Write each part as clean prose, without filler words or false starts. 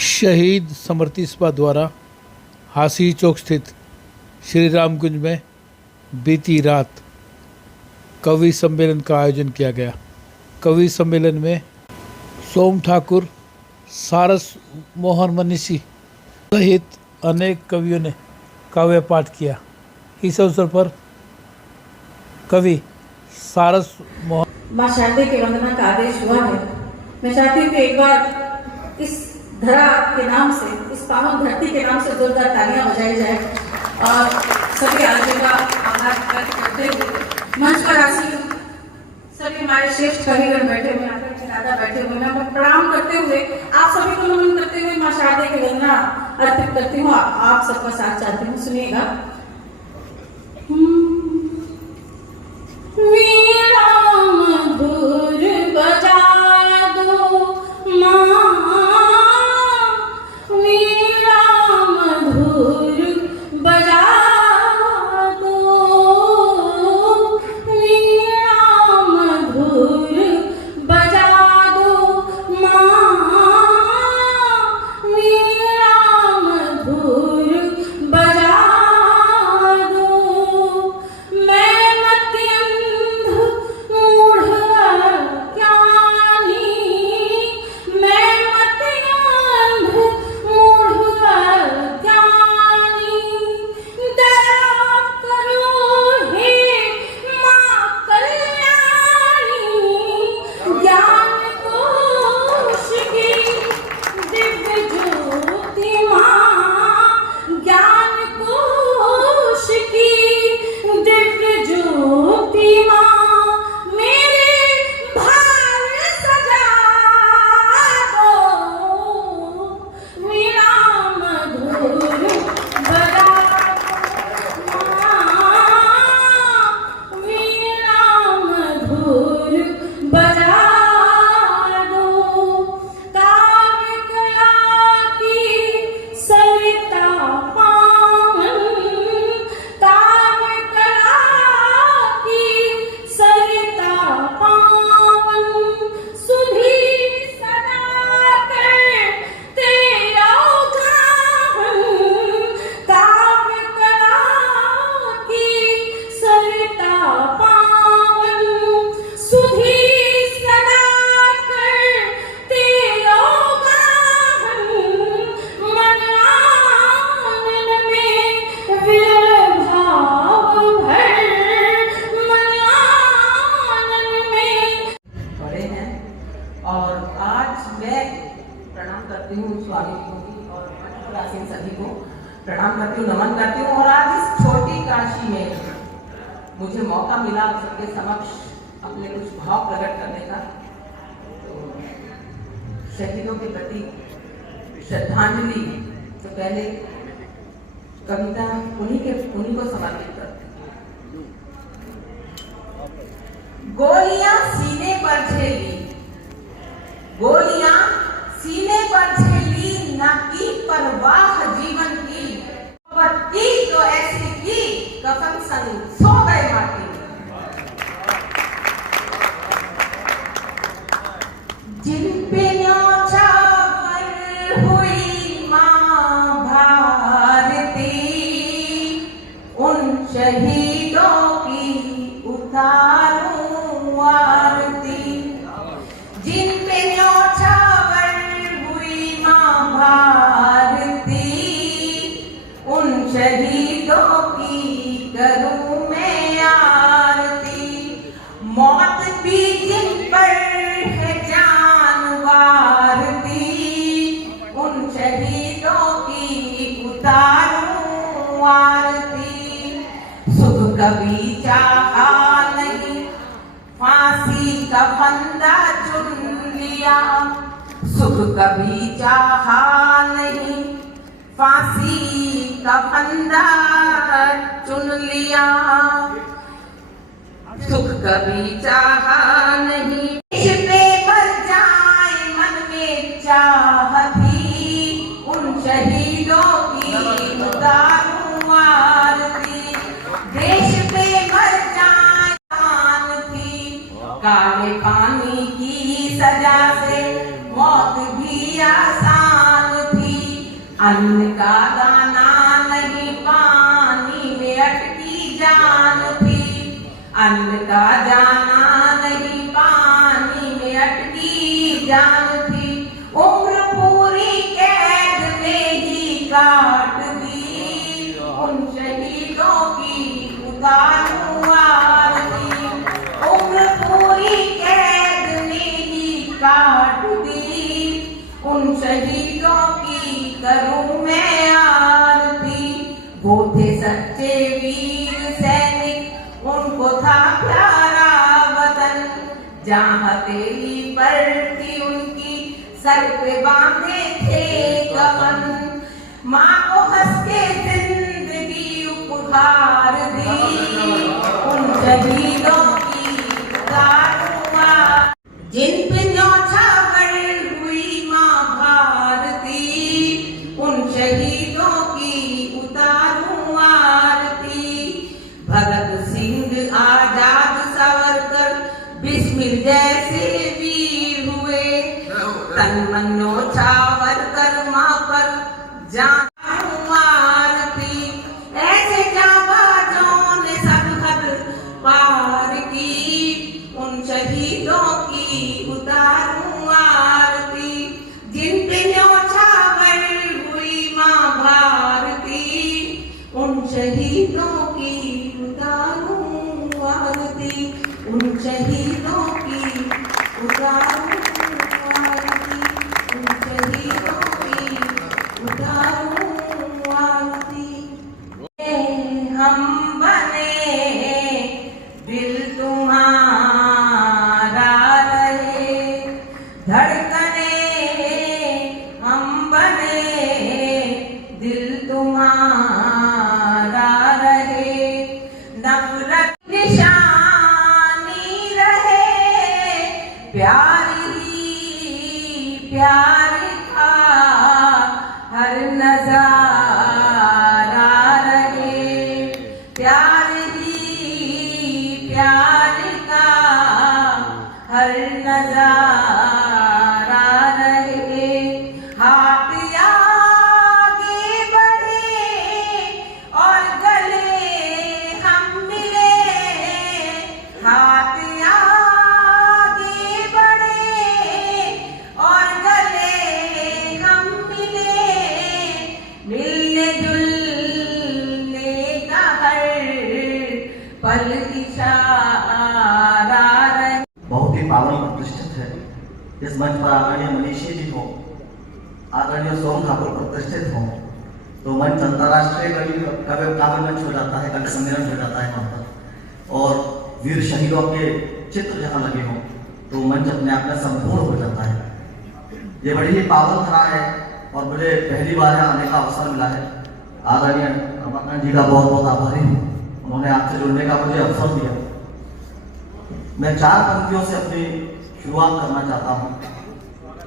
शहीद स्मृति सभा द्वारा हासी चौक स्थित श्री रामकुंज में बीती रात कवि सम्मेलन का आयोजन किया गया। कवि सम्मेलन में सोम ठाकुर, सारस मोहन मनीषी सहित अनेक कवियों ने काव्य पाठ किया। इस अवसर पर कवि सारस मोहन माँ शारदे की वंदना का आदेश हुआ है। मैं चाहती हूँ कि एक बार इस धरा के नाम से, इस पावन धरती के नाम से जोरदार तालियां बजाई जाए और सभी आयोजकों का आभार व्यक्त करते हुए मंच पर आसीन सभी हमारे श्रेष्ठ कविगण बैठे हुए, दादा बैठे हुए, मैं प्रणाम करते हुए आप सभी को नमन करते हुए माँ शारदे की वंदना अर्पित करती हूँ। आप सबका साथ चाहती हूँ, सुनिएगा। और आज मैं प्रणाम करती हूँ स्वामी जी को और प्राचीन सभी को प्रणाम करती हूँ, नमन करती हूँ। और आज इस छोटी काशी में मुझे मौका मिला आप सबके समक्ष अपने कुछ भाव प्रकट करने का। तो शहीदों के प्रति श्रद्धांजलि तो पहले कविता उन्हीं को समर्पित करते हैं। गोलियां सीने पर झेली, गोलियां सीने पर झेली, न की परवाह जीवन की, की तो ऐसी की कफन संग सो गए माटी। जिन पे न्योछावर हुई मां भारती, उन शहीदों की उतारूं आरती। जिन पे न्योछावर हुई मां भारती, उन शहीदों की करूं मैं आरती। मौत भी जिन पर है जानवार दी, उन शहीदों की उतारूं आरती। सुख कभी चाहा नहीं, फांसी का फंदा चुन लिया। सुख कभी चाहा नहीं, फांसी का फंदा चुन लिया। सुख कभी चाहा नहीं, देश पे मर जाए मन में चाह थी, उन शहीदों की उतारूं आरती। देश पे मर जाए थी, काले पानी की सजा से मौत भी आसान थी। अन्न का दाना नहीं पानी में अटकी जान थी, अन्न का दाना नहीं पानी में अटकी जान थी, उम्र पूरी कैद में ही काट दी, उन शहीदों की उतारूं आरती, उम्र पूरी कैद में ही काट दी, उन शहीदों की करूं मैं आरती। वो थे सच्चे वीर सैनिक, उनको था प्यारा वतन, जहाँ हथेली पर थी उनकी सर पे बांधे थे कफन, माँ को हंस के जिंदगी उपहार दी, उन शहीदों की उतारूं आरती। जिन पे न्योछावर हुई माँ भारती, उन शहीदों की उतारूं आरती। भगत सिंह आजाद सावरकर बिस्मिल जैसे वीर हुए, तन मन न्योछावर कर माँ पर जाऊं आरती। ऐसे जाबाजों ने सरहद पार की, उन शहीदों की उतारूं आरती। जिन पे न्योछावर हुई माँ भारती, उन शहीदों की उतारूं आरती, उन शहीदों की उतारूं आरती, उन शहीदों की उतारूं आरती। हम बने दिल तुम्हारा रहे, धड़कने हम बने दिल तुम्हारा रहे, नफरत निशानी रहे, प्यार ही प्यार था हर नजारा रहे, प्यार ही प्यार का हर नजारा रहे। हाथ आगे बढ़े और गले हम मिले, हाथ आगे बढ़े और गले हम मिले, मिलने जुलने का हर पल इशारा रहे। बहुत ही पावन प्रतिष्ठित है। इस मंच पर आदरणीय मनीषी जी हो, आदरणीय सोम ठाकुर प्रतिष्ठित हो, तो मंच अंतर्राष्ट्रीय काव्य मंच हो जाता है, कवि सम्मेलन हो जाता है वहाँ पर, और वीर शहीदों के चित्र जहाँ लगे हों तो मंच अपने आप में संपूर्ण हो जाता है। ये बड़ी ही पावन धरा है और मुझे पहली बार यहाँ आने का अवसर मिला है। आदरणीय रमाकांत जी का बहुत बहुत आभारी हूँ, उन्होंने आपसे जुड़ने का मुझे अवसर दिया। मैं 4 पंक्तियों से अपनी शुरुआत करना चाहता हूँ।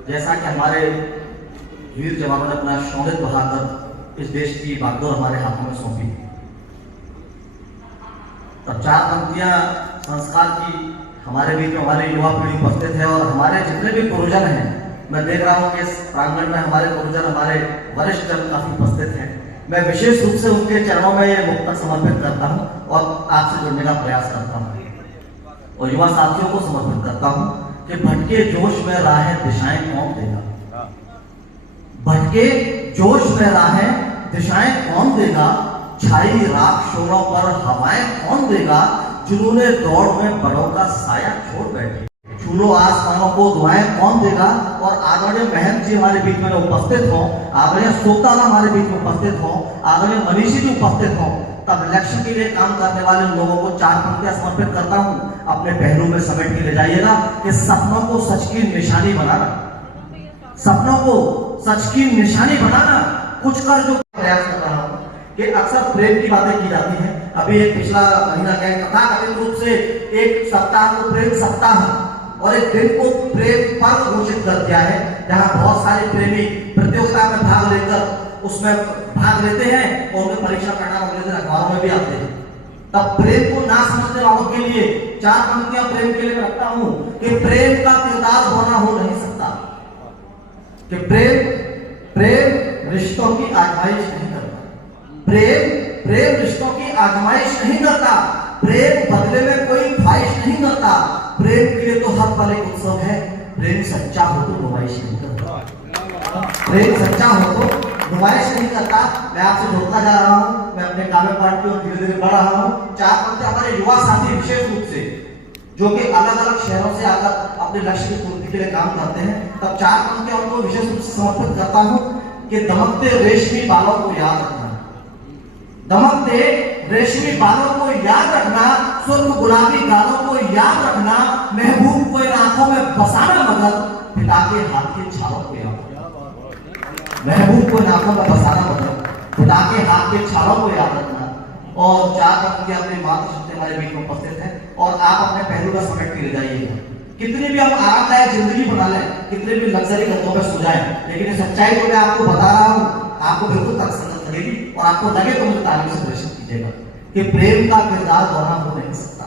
जैसा कि हमारे वीर जवानों ने अपना शौर्य बहाकर इस देश की बागडोर हमारे हाथों में सौंपी, तब 4 पंक्तियां संस्कार की हमारे बीच में हमारे युवा पीढ़ी उपस्थित है, और हमारे जितने भी गुरुजन हैं, मैं देख रहा हूँ कि इस प्रांगण में हमारे गुरुजन, हमारे वरिष्ठ जन काफी उपस्थित हैं। मैं विशेष रूप से उनके चरणों में ये मुक्तक समर्पित करता हूँ और आपसे जुड़ने का प्रयास करता हूँ, और युवा साथियों को समर्पित करता हूँ कि भटके जोश में राहें दिशाएं कौन देगा, भटके जोश में राहें दिशाएं कौन देगा, छाई राख शोरों पर हवाएं कौन देगा, जुनूने दौड़ में बड़ों का साया छोड़ बैठे, छूलो आसमानों को दुआएं कौन देगा। और आदरणीय महंत जी हमारे बीच में उपस्थित हो, आदरणीय सोताला हमारे बीच में उपस्थित हो, आदरणीय मनीषी जी उपस्थित हो, तब लक्ष्य के लिए काम करने वाले लोगों को 4 पंक्तियां समर्पित करता हूं। अपने पहलू में समेट के ले जाइएगा कि सपनों को सच की निशानी बनाना, सपनों को सच की निशानी बनाना, कुछ कर जो प्रयास कर रहा हूं कि अक्सर प्रेम की बातें की जाती हैं। अभी एक पिछला महीना गया तथाकथित रूप से एक सप्ताह को प्रेम सप्ताह और एक दिन को प्रेम पर्व घोषित कर दिया है, जहां बहुत सारे प्रेमी प्रतियोगिता में भाग लेकर उसमें भाग लेते हैं और उनमें परीक्षा परिणाम अगले दिन अखबारों में भी आते हैं। तब प्रेम को ना समझने वालों के लिए 4 पंक्तियां प्रेम के लिए रखता हूं कि प्रेम का किरदार होना हो नहीं सकता, कि प्रेम रिश्तों की आजमाइश नहीं करता। प्रेम रिश्तों की आजमाइश नहीं करता। प्रेम बदले में कोई ख्वाहिश नहीं करता। प्रेम के लिए तो हर पल एक उत्सव है। प्रेम सच्चा हो तो नुमाइश नहीं करता। प्रेम सच्चा हो तो नुमाइश नहीं करता। मैं आपसे जोड़ता जा रहा हूँ, मैं अपने काव्य पाठ की ओर धीरे धीरे बढ़ रहा हूँ। 4 पंक्ति हमारे युवा साथी विशेष रूप से जो कि अलग अलग शहरों से आकर अपने लक्ष्य की पूर्ति के लिए काम करते हैं, तब 4 पंक्तियां उनको विशेष रूप से समर्पित करता हूँ कि दमकते रेशमी बालों को याद रखना, दमकते रेशमी बालों को याद रखना, सुर्ख गुलाबी गालों को याद रखना, महबूब को इन आंखों में बसाना मगर पिता के हाथ की छालों को याद रखना। महबूब को इन आंखों में बसाना मगर पिता के हाथ के छालों को याद रखना। और 4 पंक्तियां अपनी मातृशक्ति हमारे बीच में उपस्थित है और आप अपने पहलू का समेट के ले जाइएगा। कितनी भी हम आरामदायक जिंदगी बना लें, कितने भी लग्जरी गद्दों में सो जाएं, लेकिन सच्चाई को मैं आपको बता रहा हूं, आपको बिल्कुल तर्कसंगत लगेगी और आपको लगे तो मुझे तालीम से प्रेषित कीजिएगा कि प्रेम का किरदार दोना हो नहीं सकता।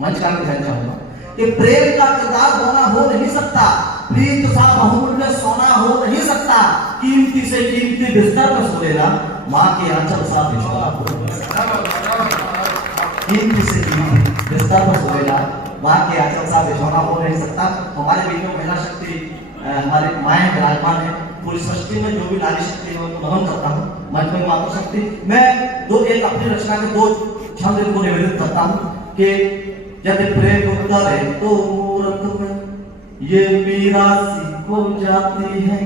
मंच का मैं कहना चाहूंगा कि प्रेम का किरदार दोना हो नहीं सकता। प्रीत सा बहुमूल्य सोना हो नहीं सकता। कीमती से कीमती बिस्तर पर सोएगा, मां के आंचल सा बिछौना हो नहीं सकता। कीमती से कीमती बिस्तर पर सोएगा, मां के आंचल सा बिछौना हो नहीं सकता। हमारे बीच में महिला शक्ति हमारे माएं विराजमान है। पूरी सृष्टि में जो भी नारी शक्ति है उनको नमन करता हूँ। मंच में मातृ शक्ति मैं एक अपनी रचना के 2 छंद इनको निवेदित करता हूँ कि यदि प्रेम करे तो मूर्ख में ये मीरा सीखो जाती है,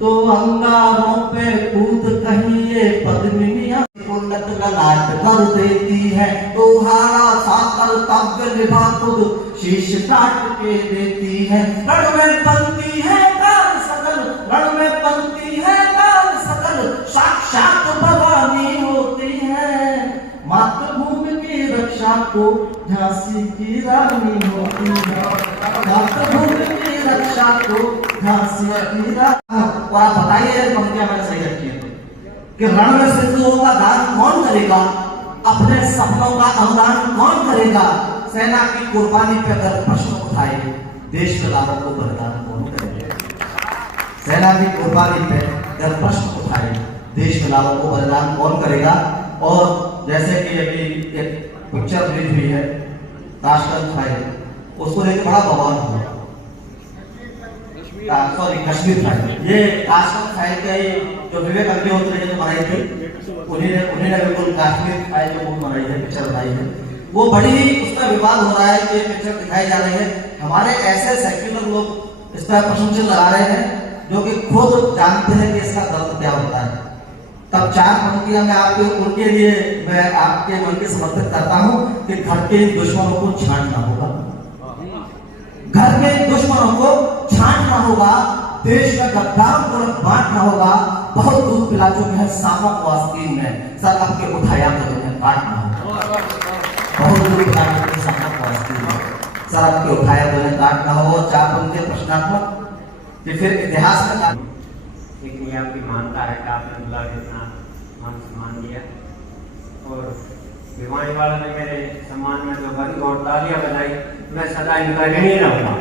तो अंगारों पे कूद कहीं ये पद्मिनियां को ललाट कर देती है, तो हारा सा कर्तव्य निभा खुद शीश काट के देती है। रण में बनती है काल सकल, रण में बनती है काल सकल, साक्षात भवानी होती है। मातृभूमि की रक्षा को झांसी की रानी होती है। मातृभूमि की रक्षा को झांसी की रानी। और आप बताइए पंक्तियां मैंने सही रखी है कि रण में सिंधुओं का दान कौन करेगा, अपने सपनों का अनुदान कौन करेगा, सेना की कुर्बानी पे अगर प्रश्न उठाए, देश के लाभों को बलिदान कौन करेगा। सेना की कुर्बानी पे अगर प्रश्न उठाए, देश के लाभों को बलिदान कौन करेगा। और जैसे कि अभी एक पिक्चर रिलीज हुई है ताशकंद फाइल, उसको लेकर बड़ा बवाल हुआ। Sorry, Kashmir file. ये ताशकंद फाइल का जो विवेक अग्निहोत्री ने बनाई थी, उन्हीं ने बिल्कुल कश्मीर फाइल जो मूवी बनाई है, पिक्चर बनाई है, वो बड़ी ही उसका विवाद हो रहा है कि पिक्चर दिखाई जा रही है। हमारे ऐसे सेक्युलर लोग इस पर प्रश्न चिन्ह लगा रहे हैं जो कि खुद जानते हैं कि इसका दर्द क्या होता है। तब 4 पंक्तियां मैं आपके उनके लिए मैं आपके मन के समर्पित करता हूं कि घर के दुश्मनों को छांटना होगा, घर के दुश्मनों को छांटना होगा, देश में गद्दारों को बांटना होगा। बहुत दूध पिला चुके हैं सांपों को आस्तीन में, सर आपके उठाया तो उन्हें काटना होगा। बहुत दूध पिला चुके हैं सांपों को आस्तीन में, सर आपके उठाया तो उन्हें काटना होगा। 4 पंक्तियां प्रश्नात्मक कि फिर इतिहास में लेकिन ये आपकी मानता है कि आपने बुला के इतना मान सम्मान दिया और भिवानी वालों ने मेरे सम्मान में जो भरी और तालियां बजाई, मैं सदा इनका ऋणी रहूंगा।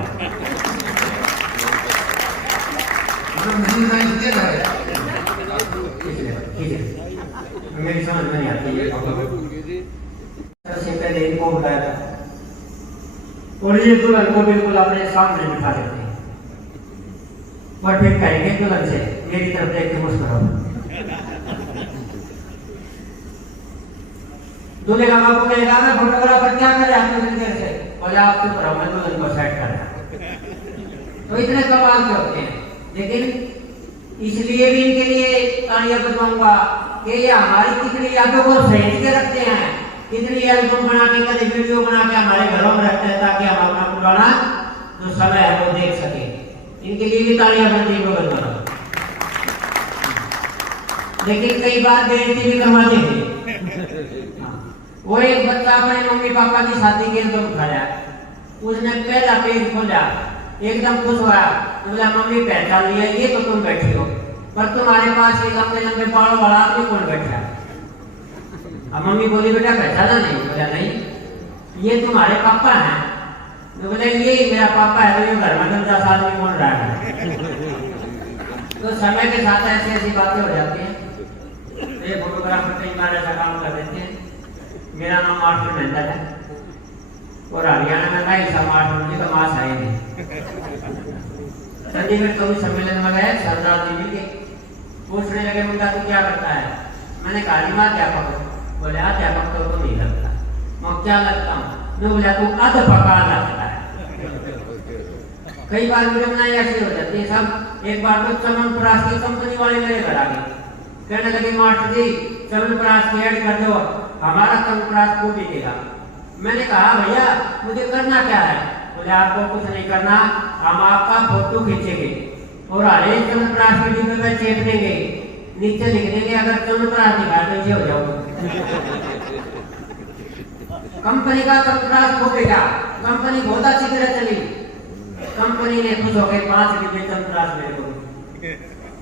मेरी समझ में नहीं आती है। पहले इनको बुलाया था और ये दुल्हन को बिल्कुल अपने सामने बिठा देते हैं और फिर कहेंगे दुल्हन से मेरी तरफ देख के मुस्कुराओ। दूल्हे का बापू कहेगा मैं फोटोग्राफर क्या करे आपके तरीके से, और आप चुप रहो, मैं दुल्हन को सेट कर रहा। तो इतने कमाल के होते हैं। लेकिन इसलिए भी इनके लिए तालियां बजवाऊंगा कि ये हमारी कितनी यादों को सहेज के रखते हैं, कितनी एल्बम बना के, कभी वीडियो बना के हमारे घरों में रखते हैं ताकि हम अपना पुराना जो समय है वो देख सके। इनके लिए भी तालियां बनती है। लेकिन कई बार बेइज्जती भी करवा देंगे। वो एक बच्चा अपने मम्मी पापा की शादी के एल्बम उठाया, उसने पहला पेज खोला, एकदम खुश हुआ, बोला मम्मी पहचान लिया ये तो तुम बैठी हो, पर तुम्हारे पास ये लंबे लंबे बालों वाला आदमी कौन बैठा। अब मम्मी बोली बेटा पहचाना नहीं, बोला नहीं ये तुम्हारे पापा हैं। तो बोले ये मेरा पापा है, तो ये घर में 10 आदमी कौन रहा है। तो समय के साथ ऐसी ऐसी बातें हो जाती हैं। ये फोटोग्राफर कई बार ऐसा काम कर देते हैं। मेरा नाम मास्टर महेंद्र है और हरियाणा में मैं हिसाब मास्टर मुझे तो मास आए नहीं। चंडीगढ़ कवि सम्मेलन में गए, सरदार जी के पूछने लगे मुंडा तू क्या करता है? मैंने कहा जी मैं अध्यापक हूँ। बोले अध्यापक तो नहीं लगता। मैं क्या लगता हूँ? मैं बोला तू अध्यापका लगता है। कई बार वीडियो बनाई ऐसी हो जाती है सब। एक बार तो चमनप्राश की कंपनी वाले मेरे घर आ गए, कहने लगे मास्टर जी चमनप्राश की ऐड कर दो, हमारा चमनप्राश को बिकेगा। मैंने कहा भैया मुझे करना क्या है? बोले आपको कुछ नहीं करना, हम आपका फोटो खींचेंगे और हर एक चमनप्राश के डिब्बे में चेप देंगे, नीचे लिख देंगे अगर चमनप्राश दिखा तो ये हो जाओ। कंपनी का चमनप्राश खो गया। कंपनी बहुत अच्छी तरह चली। कंपनी ने खुश होकर 5 डिब्बे चमनप्राश मेरे को।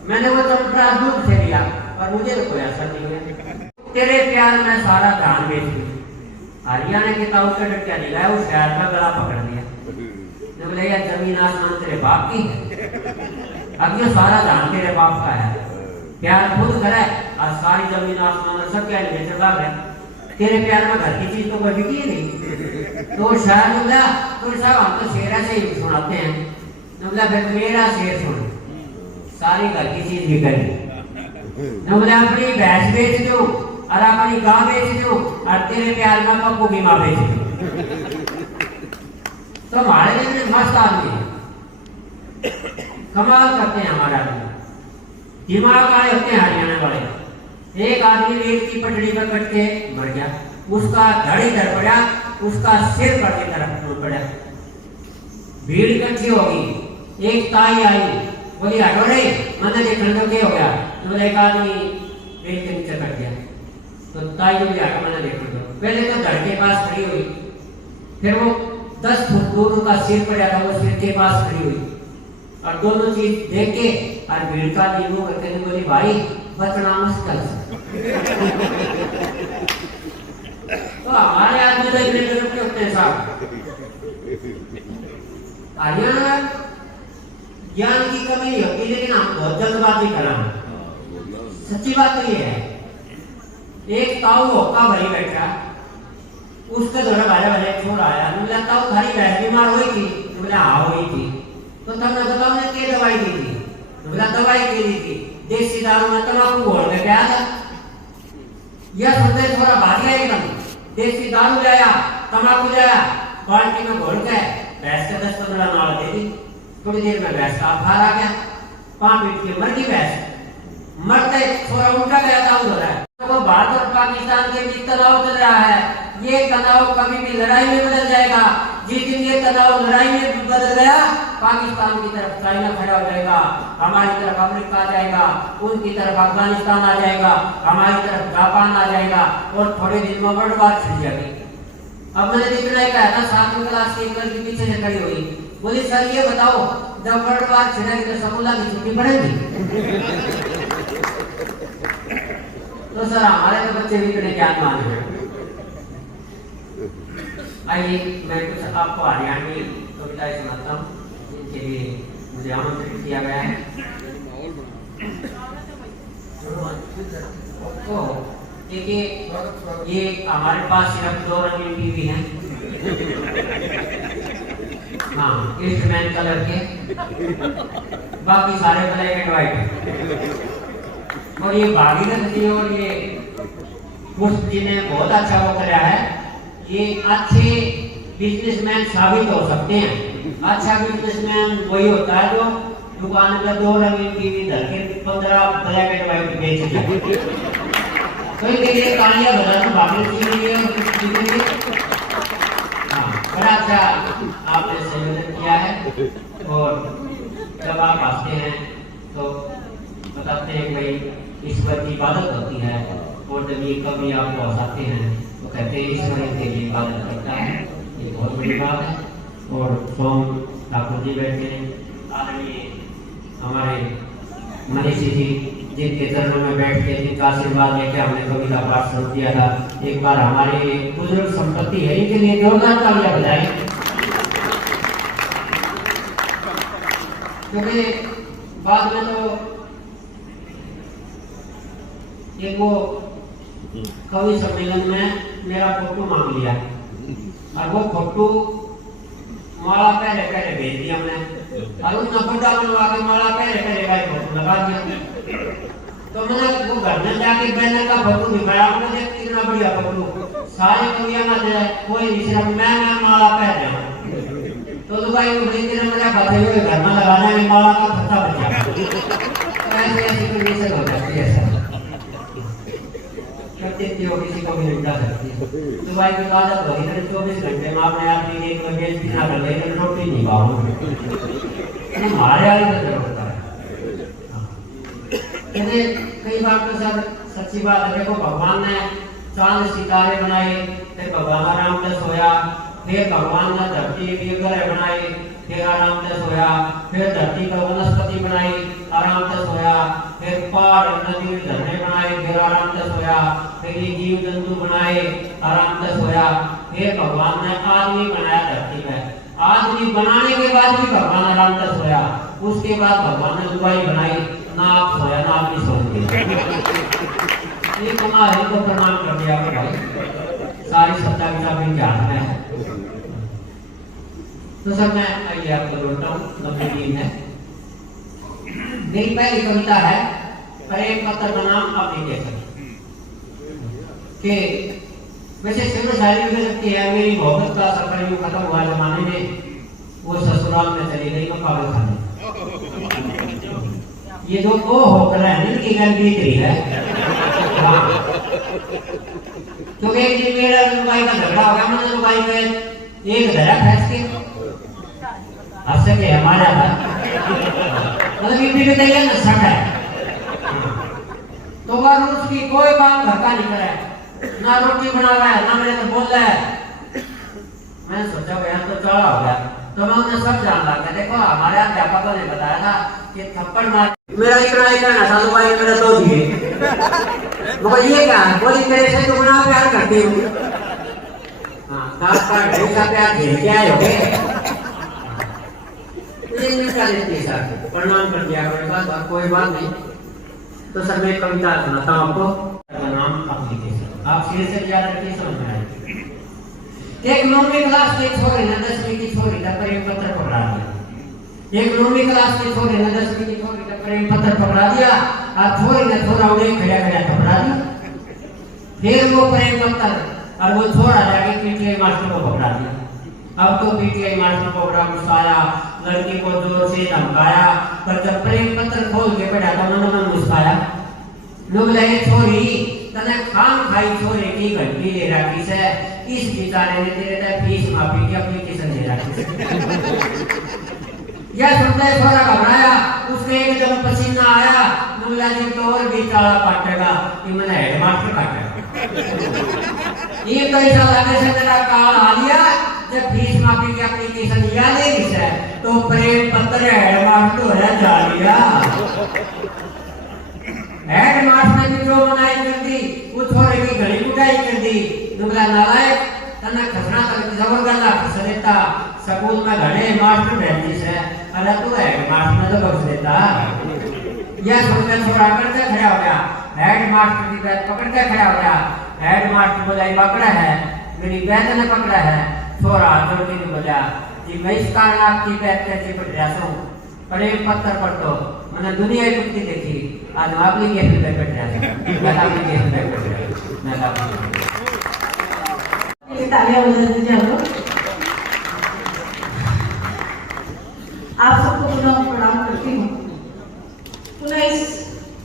मैंने वो चमनप्राश दूध से लिया और मुझे तो कोई असर नहीं है। तेरे प्यार में सारा धान बेच दी। हरियाणा के ताऊ का डटिया नहीं लाया, उस शहर का गला पकड़ लिया। बोले यार जमीन आसमान तेरे बाप की है, अब ये सारा धान तेरे बाप का है। प्यार खुद करे और सारी जमीन आसमान सब क्या बेच रहा है। तेरे प्यार में घर की चीज तो कोई बिकी नहीं। तो शायद बोला तो साहब हम तो शेरा से ही सुनाते हैं। बोला फिर मेरा शेर सुन, सारी घर की चीज बिक गई। अपनी भैंस बेच दो और अपनी गां बेच दो और तेरे प्यार में पप्पू की माँ बेच दो। तो हमारे लिए मस्त आदमी है, कमाल करते हैं हमारे आदमी, दिमाग आए होते हैं हरियाणा वाले। एक आदमी रेत की पटड़ी पर कट के मर गया, उसका धड़ इधर पड़ा, उसका सिर पर की तरफ टूट पड़ा। भीड़ इकट्ठी होगी, एक ताई आई, बोली हटो रे, मैंने देखने तो क्या हो गया? तो एक आदमी रेत के नीचे कट गया। तो ताई बोली हटो मैंने देखने दो। पहले तो धड़ के पास खड़ी हुई, फिर वो 10 फुट दूर उसका सिर पड़ा था, वो सिर के पास खड़ी हुई और दोनों चीज देख के और भीड़ का नींबू करके बोली भाई बचना मुश्किल है। तो हमारे आदमी तो इतने गजब के होते हैं साहब। हरियाणा ज्ञान की कमी नहीं होती, लेकिन हम बहुत जल्दबाजी कर रहे हैं। सच्ची बात तो ये है, एक ताऊ होका भरी बैठा, उसके द्वारा भाजा भाजा छोड़ आया। बोला ताऊ थारी भैंस बीमार हुई थी? बोला हाँ हुई थी। तो तुमने बताओ ने क्या दवाई दी थी? बोला दवाई के दी थी, देसी दारू में तंबाकू घोल के पिया था। यह सुनते थोड़ा भाग गया एकदम, देसी दारू लाया, तंबाकू लाया, बाल्टी में घोल के भैंस के 10-15 नाल दे दी। थोड़ी देर में भैंस का फार आ गया, 5 मिनट की मर गई भैंस। मरते थोड़ा उल्टा गया था उधर। तो भारत और पाकिस्तान के बीच तनाव चल रहा है। ये तनाव कभी भी लड़ाई में बदल जाएगा। जिस दिन ये तनाव लड़ाई में बदल गया, पाकिस्तान की तरफ चाइना खड़ा हो जाएगा, हमारी तरफ अमेरिका आ जाएगा, उनकी तरफ अफगानिस्तान आ जाएगा, हमारी तरफ जापान आ जाएगा और थोड़े दिन में वर्ल्ड वार छिड़ जाएगी। अब मैंने जितना कहा था 7वीं क्लास की लड़की पीछे से खड़ी हुई, बोली सर ये बताओ जब वर्ल्ड वार छिड़ेगी तो स्कूल की छुट्टी पड़ेगी? तो सर हमारे तो बच्चे भी इतने ज्ञान मान हैं। आइए मैं कुछ आपको हरियाणवी कविताएं सुनाता हूँ, जिनके लिए मुझे आमंत्रित किया गया है। तो देखिए ये हमारे पास सिर्फ 2 रंगीन टीवी हैं, हाँ इंस्ट्रूमेंट कलर के, बाकी सारे ब्लैक एंड व्हाइट। और ये भागीरथ जी और ये पुष्प जी ने बहुत अच्छा वो किया है। ये अच्छे बिजनेसमैन साबित हो सकते हैं। अच्छा बिजनेसमैन वही होता है जो दुकान पे 2 रंगीन टीवी धर के 15 ब्लैक एंड व्हाइट बेच दे। तो इनके लिए तालियां बजाना भागीरथ जी के लिए। हाँ बड़ा अच्छा आपने संयोजन किया है। और जब आप हंसते हैं तो बताते हैं भाई ईश्वर की इबादत होती है, और जब ये कवि आपको हंसाते हैं तो कहते हैं ईश्वर के लिए इबादत करता है। ये बहुत बड़ी बात है। और सोम ठाकुर जी बैठे आदरणीय हमारे मनीषी जी, जिनके चरणों में बैठ के जिनका आशीर्वाद लेकर हमने कविता पाठ शुरू किया था। एक बार हमारे बुजुर्ग संपत्ति है, इनके लिए जोरदार तालियां बजाएं, क्योंकि बाद में तो एक वो कवि सम्मेलन में मेरा फोटो मांग लिया और वो फोटो माला पहले पहले भेज दिया मैंने और उस फोटो बनवा के माला पहले पहले का फोटो लगा दिया। तो मैंने वो घर में जाके बैनर का फोटो दिखाया, मैंने देख कितना बढ़िया फोटो, सारे कवियां ना दे कोई नहीं, सिर्फ मैं माला पहन रहा हूं। तो भाई वो दिन दिन मेरा बातें हुए घर में लगाने में माला का खर्चा बचा। ऐसे ऐसी कंडीशन हो जाती है सर, करती हो किसी को भी नहीं बता सकती। तो भाई की आदत होगी ना 24 घंटे में आपने अपनी एक बेच बिना कर लेकिन रोटी नहीं खाओगे, हमारे वाली तो जरूरत है। जैसे कई बार तो सर सच्ची बात है, देखो भगवान ने चांद सितारे बनाए, फिर भगवान आराम से सोया, फिर भगवान ने धरती की ग्रह बनाई, फिर आराम से सोया, फिर धरती पर वनस्पति बनाई, आराम से सोया, फिर पहाड़ नदी झरने बनाए, फिर आराम से सोया, फिर ये जीव जंतु बनाए, आराम से सोया, फिर भगवान ने आदमी बनाया धरती में, आदमी बनाने के बाद भी भगवान आराम से सोया, उसके बाद भगवान ने दुबई बनाई, ना आप सोया ना आप भी सोएंगे। ये तुम्हारे को प्रणाम कर दिया भाई, सारी सत्ता की चाबी जान में है। तो सर मैं आइए आपको जोड़ता हूँ नबीन है। मेरी पहली कविता है प्रेम पत्र बनाम एप्लीकेशन के, वैसे सिर्फ शायरी भी सकती है, मेरी मोहब्बत का सफर यूं खत्म हुआ जमाने में, वो ससुराल में चली गई मैं पागल खाने। ये जो ओ होकर है इनकी गल बीत रही है। क्योंकि एक दिन मेरा लुगाई का झगड़ा हो गया, मैंने लुगाई पे एक धरा फैस के हंस के हमारा था, मतलब ये भी बताइए ना सट है। तो वह उसकी कोई काम घर का नहीं करे, ना रोटी बनावा है ना मेरे से बोल रहा है। मैंने सोचा भैया तो चढ़ा हो गया, तो मैं उन्हें सब जान लगा। देखो हमारे अध्यापकों ने बताया था कि थप्पड़ मार मेरा इतना ना था, भाई मेरा तो दिए मगर ये क्या बोली तेरे से तो बना प्यार करती हूँ। हाँ खास कर ढेर का प्यार झेल के आए होगे, प्रणाम कर दिया मेरे पास और कोई बात नहीं। तो सर मैं कविता सुनाता हूँ आपको, नाम एप्लीकेशन, आप सिरे से याद रखिए, समझ में आएगी। एक 9वीं क्लास के छोरे ने 10वीं की छोरी का प्रेम पत्र पकड़ा दिया। एक 9वीं क्लास के छोरे ने 10वीं की छोरी का प्रेम पत्र पकड़ा दिया और छोरी ने छोरा उन्हें खड़ा खड़ा पकड़ा दिया। फिर वो प्रेम पत्र और वो छोरा जाके पीटीआई मास्टर को पकड़ा दिया। अब तो पीटीआई मास्टर को बड़ा गुस्सा आया, लड़की को जोर से धमकाया, पर जब प्रेम पत्र खोल के पढ़ा तो उन्होंने मुस्काया। लोग लगे छोरी तने खाम खाई छोरे की घंटी ले रखी से, इस बेचारे ने तेरे तक फीस माफी की एप्लीकेशन दे रखी। यह सुनते छोरा घबराया, उसके एक जब पसीना आया, मुल्ला जी तो और भी चाला पाटेगा कि मैंने हेडमास्टर काटेगा। ये तो ऐसा लगे से तेरा काल आ लिया, जब फीस माफी की एप्लीकेशन याद है तो प्रेम पत्र हेडमास्टर हो जा लिया। हेडमास्टर ने जो मनाई कर दी, वो छोरे की घड़ी कुटाई कर दी। दुबला नालायक तना खसना कर जबरदस्ता खस देता, स्कूल में घड़े मास्टर भेजी से, अरे तू हेडमास्टर ने तो बख्श देता। यह सुनकर छोरा करके खड़ा हो गया, हेडमास्टर की बैग पकड़ के खड़ा हो गया। हेडमास्टर बोला पकड़ा है, मेरी बैग ने पकड़ा है। छोरा जोड़ी ने बोला कि मैं इस कारण आपकी बैग कैसे पढ़ रहा हूँ, प्रेम पत्र पढ़ तो मैंने दुनिया की मुक्ति देखी, आज मैं एप्लीकेशन पे बैठ रहा था, मैं एप्लीकेशन पे बैठ रहा हूँ। तालियां बजा दीजिए आप लोग। आप सबको पुनः प्रणाम करती हूँ, पुनः इस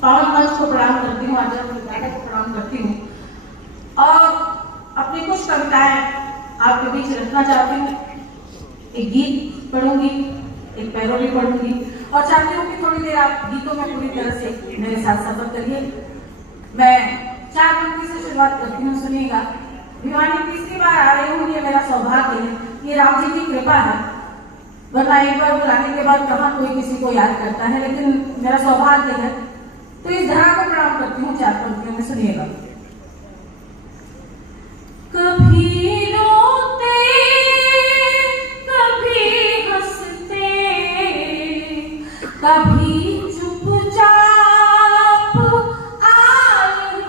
पावन मंच को प्रणाम करती हूँ, आचार्य विद्यालय को प्रणाम करती हूँ और अपनी कुछ कविताएं आपके बीच रखना चाहती हूँ। एक गीत पढ़ूंगी, एक पैरों भी पढ़ूंगी और चाहती हूँ कि थोड़ी देर आप गीतों में पूरी तरह से मेरे साथ सफर करिए। मैं 4 पंक्ति से शुरुआत करती हूँ, सुनिएगा। भिवानी तीसरी बार आ रही हूँ, ये मेरा सौभाग्य है, ये राम जी की कृपा है, वरना एक बार बुलाने के बाद कहाँ कोई किसी को याद करता है, लेकिन मेरा सौभाग्य है। तो इस धरा को प्रणाम करती हूँ 4 पंक्तियों में, सुनिएगा। कभी रोते कभी हंसते, कभी चुपचाप आए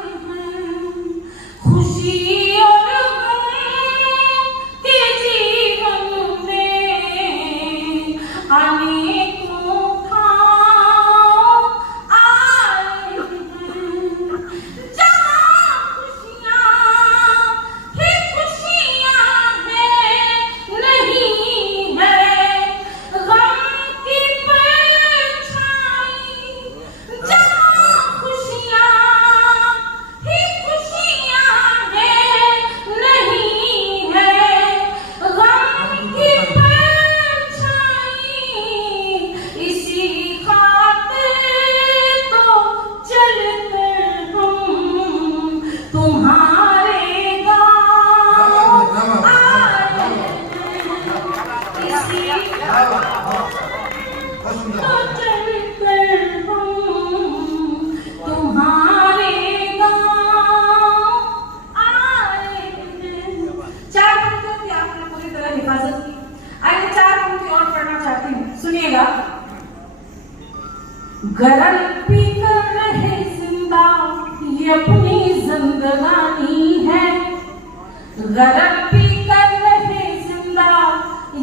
गरज भी कर रहे जिंदा,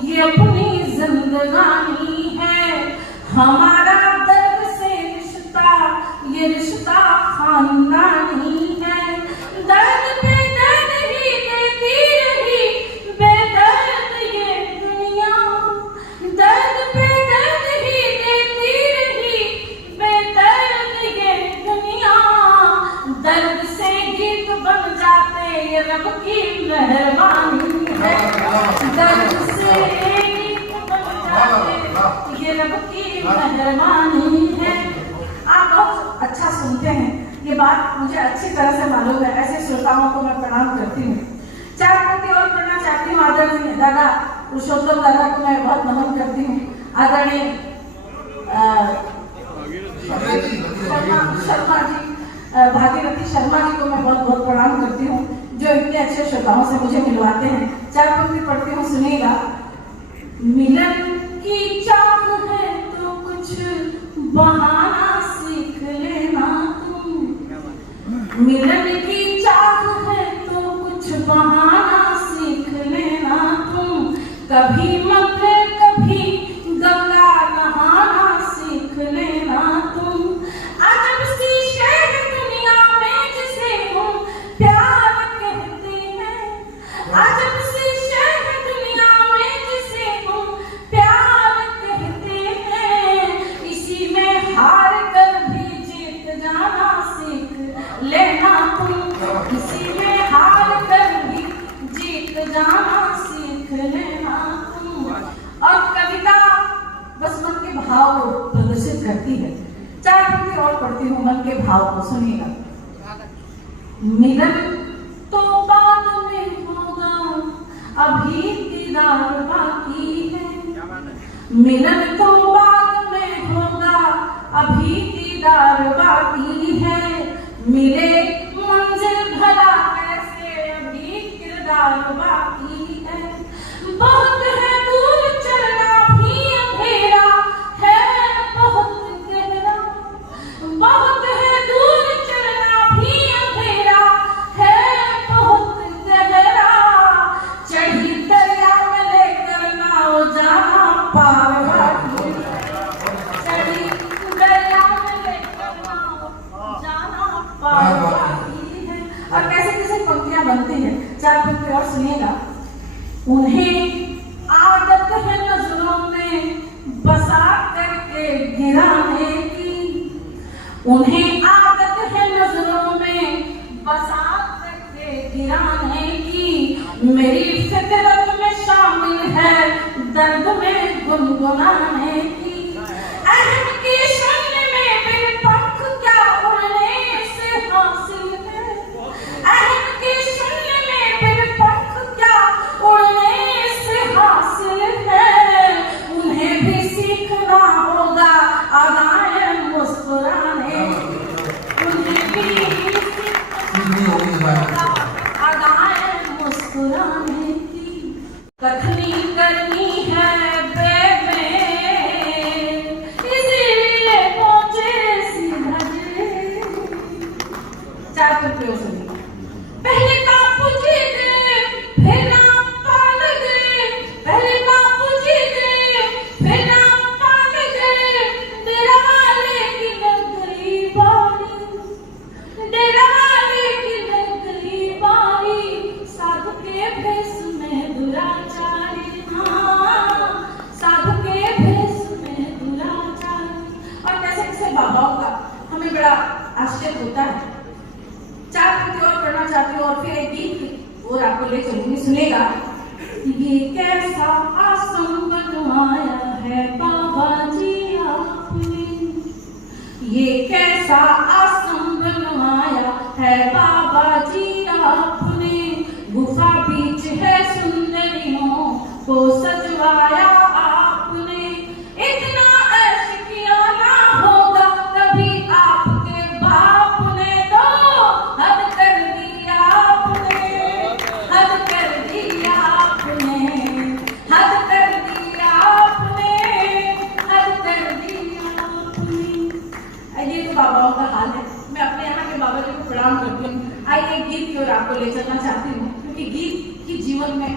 ये अपनी जिंदगानी है। हमारा दर्द से रिश्ता, ये रिश्ता खानदानी है। दर्द पे दर्द ही देती रही बेदर्द ये दुनिया, दर्द पे दर्द ही देती रही बेदर्द ये दुनिया। दर्द से गीत बन जाते ये रब की मेहरबानी है। दर्द से गीत बन जाते ये रब की मेहरबानी है। आप बहुत अच्छा सुनते हैं, ये बात मुझे अच्छी तरह से मालूम है। ऐसे श्रोताओं को मैं प्रणाम करती हूँ। चार पंक्ति और पढ़ना चाहती हूँ। आदरणीय दादा पुरुषोत्तम दादा को मैं बहुत नमन करती हूँ। आदरणीय शर्मा जी, भागीरथी शर्मा जी को मैं बहुत बहुत प्रणाम करती हूँ, जो इतने अच्छे श्रोताओं से मुझे मिलवाते हैं। चार पंक्ति पढ़ती हूँ, सुनिएगा। मिलन की चाह है तो कुछ बहाना सीख लेना तुम, मिलन की चाह है तो कुछ बहाना सीख लेना तुम। कभी मक्के कभी गंगा नहाना सीख लेना तुम। अजब सी शहर दुनिया में जिसे हम प्यार कहते हैं, अजब सी शहर दुनिया में जिसे हम प्यार कहते हैं। इसी में हार कर भी जीत जाना सीख लेना तुम, इसी में हार कर भी जीत जाना सीख लेना तुम। और कविता बस मन के भाव को प्रदर्शित करती है। चार पंक्ति और पढ़ती हूँ मन के भाव को, सुनिएगा। मिलन तो बाद में होगा, अभी दीदार बाकी है। मिलन तो बाद में होगा, अभी दीदार बाकी है। मिले मंजिल भला कैसे, अभी किरदार बाकी है। बहुत है दूर चलना भी अंधेरा है बहुत गहरा, बहुत है दूर चलना भी अंधेरा है बहुत गहरा। चढ़ी दरिया में लेकर नाव जाना पार बाकी, चढ़ी दरिया में लेकर नाव जाना पार बाकी है। और कैसे कैसे पंक्तियां बनती हैं। चार पंक्ति और सुनिएगा। उन्हें आदत है नजरों में बसा करके गिराने की, उन्हें आदत है नजरों में बसा करके गिराने की। मेरी फितरत में शामिल है दर्द में गुनगुनाने की। अहम की शून्य में बिन पंख क्या उड़ने से हासिल है, अहम की शून्य में बिन पंख क्या उड़ने से हासिल है। उन्हें भी सीखना होगा अदाएं मुस्कुराने, उन्हें भी सीखना होगा अदाएं मुस्कुराने की। कथनी करनी है बेबे, इसीलिए पहुंचे सीधा जे। चार पंक्तियों सुनिए। पहले बापू जी गए फिर नाम पाल गए, पहले बापू जी गए फिर नाम पाल गए। डेरा वाले की नगरी बारी, डेरा वाले की नगरी बारी। साधु के भेष में दुराचारी, हाँ साधु के भेष में दुराचारी। और कैसे कैसे बाबाओं का हमें बड़ा आश्चर्य होता है। चार पंक्ति और पढ़ना चाहती हूँ और फिर एक गीत और आपको ले चलूंगी, सुनेगा। ये कैसा आश्रम बनवाया है बाबा जी आपने, ये कैसा आश्रम बनवाया है बाबा जी आपने। गुफा बीच है सुंदरियों को सजवाया आपने। इतना ऐश किया ना होगा कभी आपके बाप ने, तो हद कर दिया आपने, हद कर दिया आपने, हद कर दिया आपने, हद कर दिया आपने। ये तो बाबाओं का हाल है। मैं अपने यहाँ के बाबा जी को प्रणाम करती हूँ। आइए गीत की ओर आपको ले चलना चाहती हूँ, क्योंकि गीत की जीवन में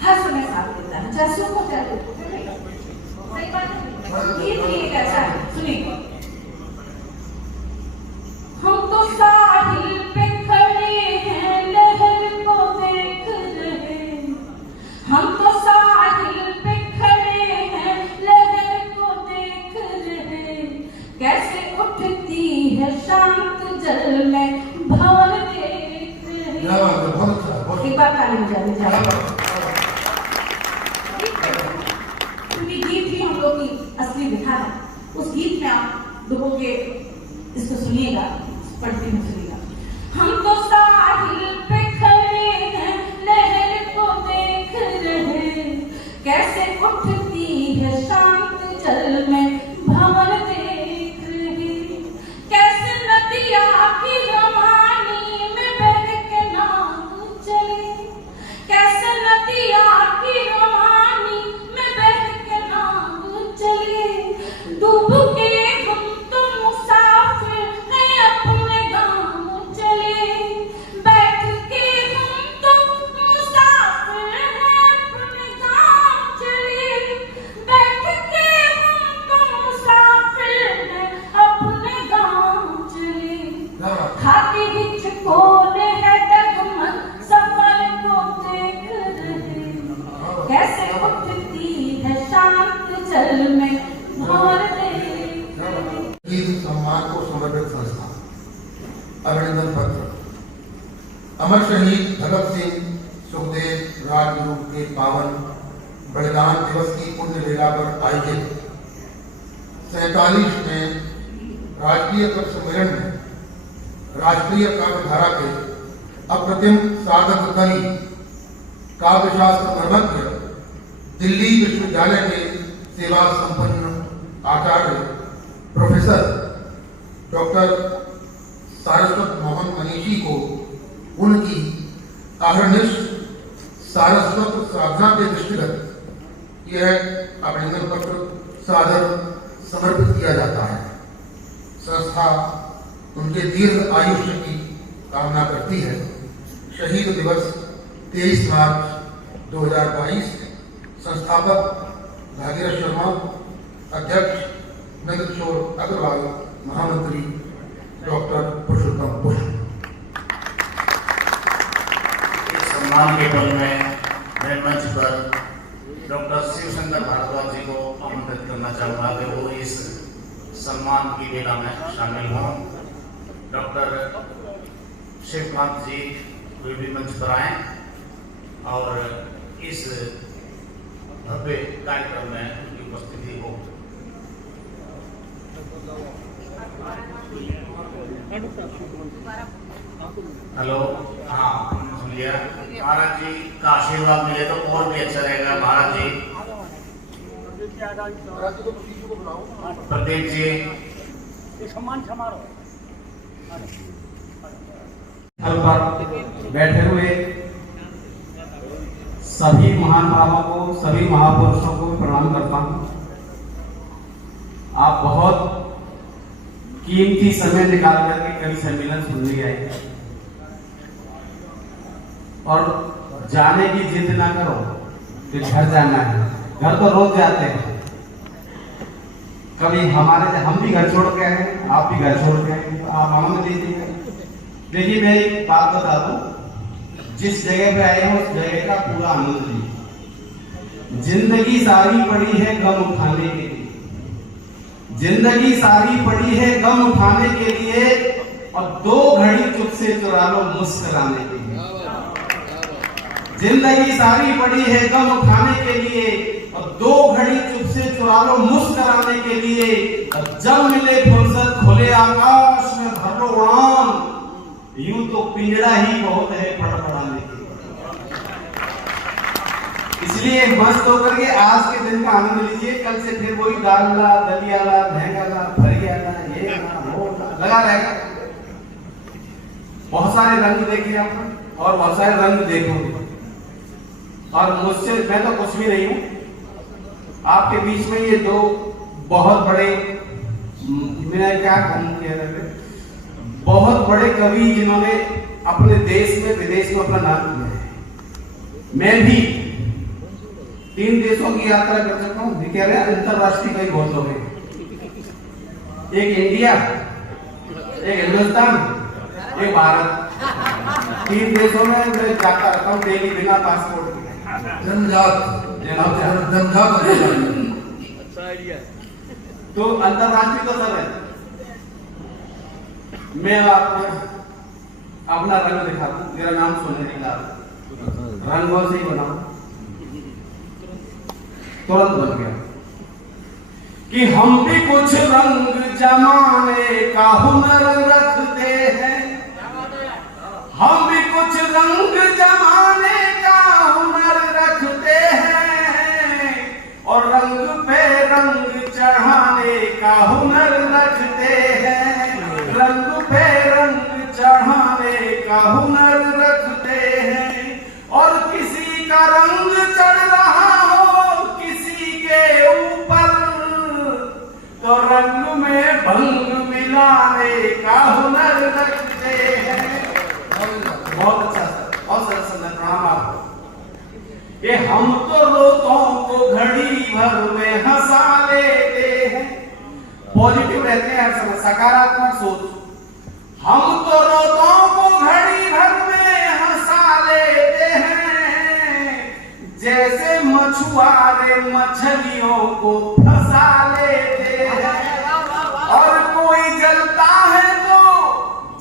हर समय साथ देता है, चाहे सुख हो चाहे दुख हो। सही बात है। गीत भी एक ऐसा है, सुनिए। हम तो साहिल पे खड़े हैं, लहर को देख रहे। हम तो साहिल पे खड़े हैं, लहर को देख रहे। कैसे उठती है शांत जल में भंवर देख रहे। एक बार ताली बजानी चाहिए, क्योंकि गीत ही हम लोग की असली विधा है। उस गीत में आप लोगों के इसको सुनिएगा, पढ़ती हूँ, सुनिएगा। हम तो साहिल पे खड़े हैं, लहर को देख रहे। कैसे उठती है शांत जल में भंवर देख रहे। कैसे नदिया की रवानी में बह के नाव चले। कैसे नदिया की रवानी में बह के नाव चले। डूब के हम तो मुसाफिर हैं, अपने गाँव चले। बैठ के हम तो मुसाफिर हैं, अपने गाँव चले। बैठ के हम तो मुसाफिर हैं, अपने गाँव चले। खाती हिचकोले है डगमग सफर को देख रहे। कैसे उठती है शांत जल में भंवर देख रहे। ईद सम्मान को समर्पित संस्था अभिनंदन पत्र। अमर शहीद भगत सिंह सुखदेव राजगुरु के पावन बलिदान दिवस की पुण्य वेला पर आयोजित 47वें राष्ट्रीय कवि सम्मेलन में राष्ट्रीय काव्य धारा के अप्रतिम साधक कवि काव्यशास्त्र मर्मज्ञ दिल्ली विश्वविद्यालय के सेवा संपन्न आचार्य प्रोफेसर डॉक्टर सारस्वत मोहन मनीषी को उनकी अहर्निश सारस्वत साधना के दृष्टिगत यह अभिनंदन पत्र सादर समर्पित किया जाता है। संस्था उनके दीर्घ आयुष्य की कामना करती है। शहीद दिवस 23 मार्च 2022। संस्थापक भागीरथ शर्मा, अध्यक्ष नंदकिशोर अग्रवाल, महामंत्री डॉक्टर पुरुषोत्तम पुष्प। इस सम्मान के पल में मैं मंच पर डॉक्टर शिवशंकर भारद्वाज जी को आमंत्रित करना चाहूँगा कि वो इस सम्मान की वेला में शामिल हों। डॉक्टर शिवकांत जी वे भी मंच पर आए और इस भव्य कार्यक्रम में उनकी उपस्थिति हो। हेलो, हाँ सुन लिया। महाराज जी का आशीर्वाद मिले तो और भी अच्छा रहेगा। महाराज जी, प्रदीप जी, सम्मान समारोह पर बैठे हुए सभी महान भावों को, सभी महापुरुषों को प्रणाम करता हूं। आप बहुत कीमती समय निकाल करके कवि सम्मेलन सुनने आए और जाने की जिद ना करो कि घर जाना है। घर तो रोज जाते हैं, कभी हम भी घर छोड़ के आए, आप भी घर छोड़ के आए, तो आप आनंद लीजिए। देखिए मैं एक बात बता दूं, जिस जगह पे आए हो उस जगह का पूरा आनंद लीजिए। जिंदगी सारी पड़ी है गम उठाने के लिए, जिंदगी सारी पड़ी है गम उठाने के लिए, और 2 घड़ी चुप से चुरा लो मुस्कुराने के लिए। जिंदगी सारी पड़ी है गम उठाने के लिए, और 2 घड़ी चुप से चुरा लो मुस्कुराने के लिए। और जब मिले फुर्सत खुले आकाश में भर लो उड़ान, यूं तो पिंजड़ा ही बहुत है फड़फड़ाने के लिए। इसलिए मस्त होकर के आज के दिन का आनंद लीजिए। कल से फिर वही दालला, दलियाला, महंगाला, फरियाला, ये वो लगा रहेगा। बहुत सारे रंग देखे आप और बहुत सारे रंग देखोगे, और मुझसे मैं तो कुछ भी नहीं हूं। आपके बीच में ये 2 बहुत बड़े, मैं क्या कहूं, बहुत बड़े कवि जिन्होंने अपने देश में विदेश में अपना नाम किया है। मैं भी 3 देशों की यात्रा कर चुका हूँ। कह रहे हैं अंतरराष्ट्रीय कई बहुत हो गए, एक इंडिया, एक हिंदुस्तान, एक भारत। 3 देशों में मैं जाता रहता हूँ डेली बिना पासपोर्ट के। जन्मजात तो अंतरराष्ट्रीय तो सब है। मैं आपको अपना रंग दिखाता हूँ। मेरा नाम सुनहरी लाल, रंगों से ही बना, तुरंत बन गया कि हम भी कुछ रंग जमाने का हुनर रखते हैं, हम भी कुछ रंग जमाने का हुनर रखते हैं, और रंग पे रंग चढ़ाने का हुनर रखते हैं, रंग पे रंग चढ़ाने का हुनर रखते हैं। और किसी का रंग चढ़ रहा हो किसी के ऊपर, तो रंग में भंग मिलाने का हुनर रखते हैं। बहुत अच्छा सर, बहुत सरस सर, प्रणाम आपको। ये हम तो रोतों को घड़ी भर में हंसा लेते हैं, पॉजिटिव रहते हैं हर समय, सकारात्मक सोच। हम तो रोतों को घड़ी भर में हंसा लेते हैं, जैसे मछुआरे मछलियों को फंसा लेते हैं। और कोई जलता है तो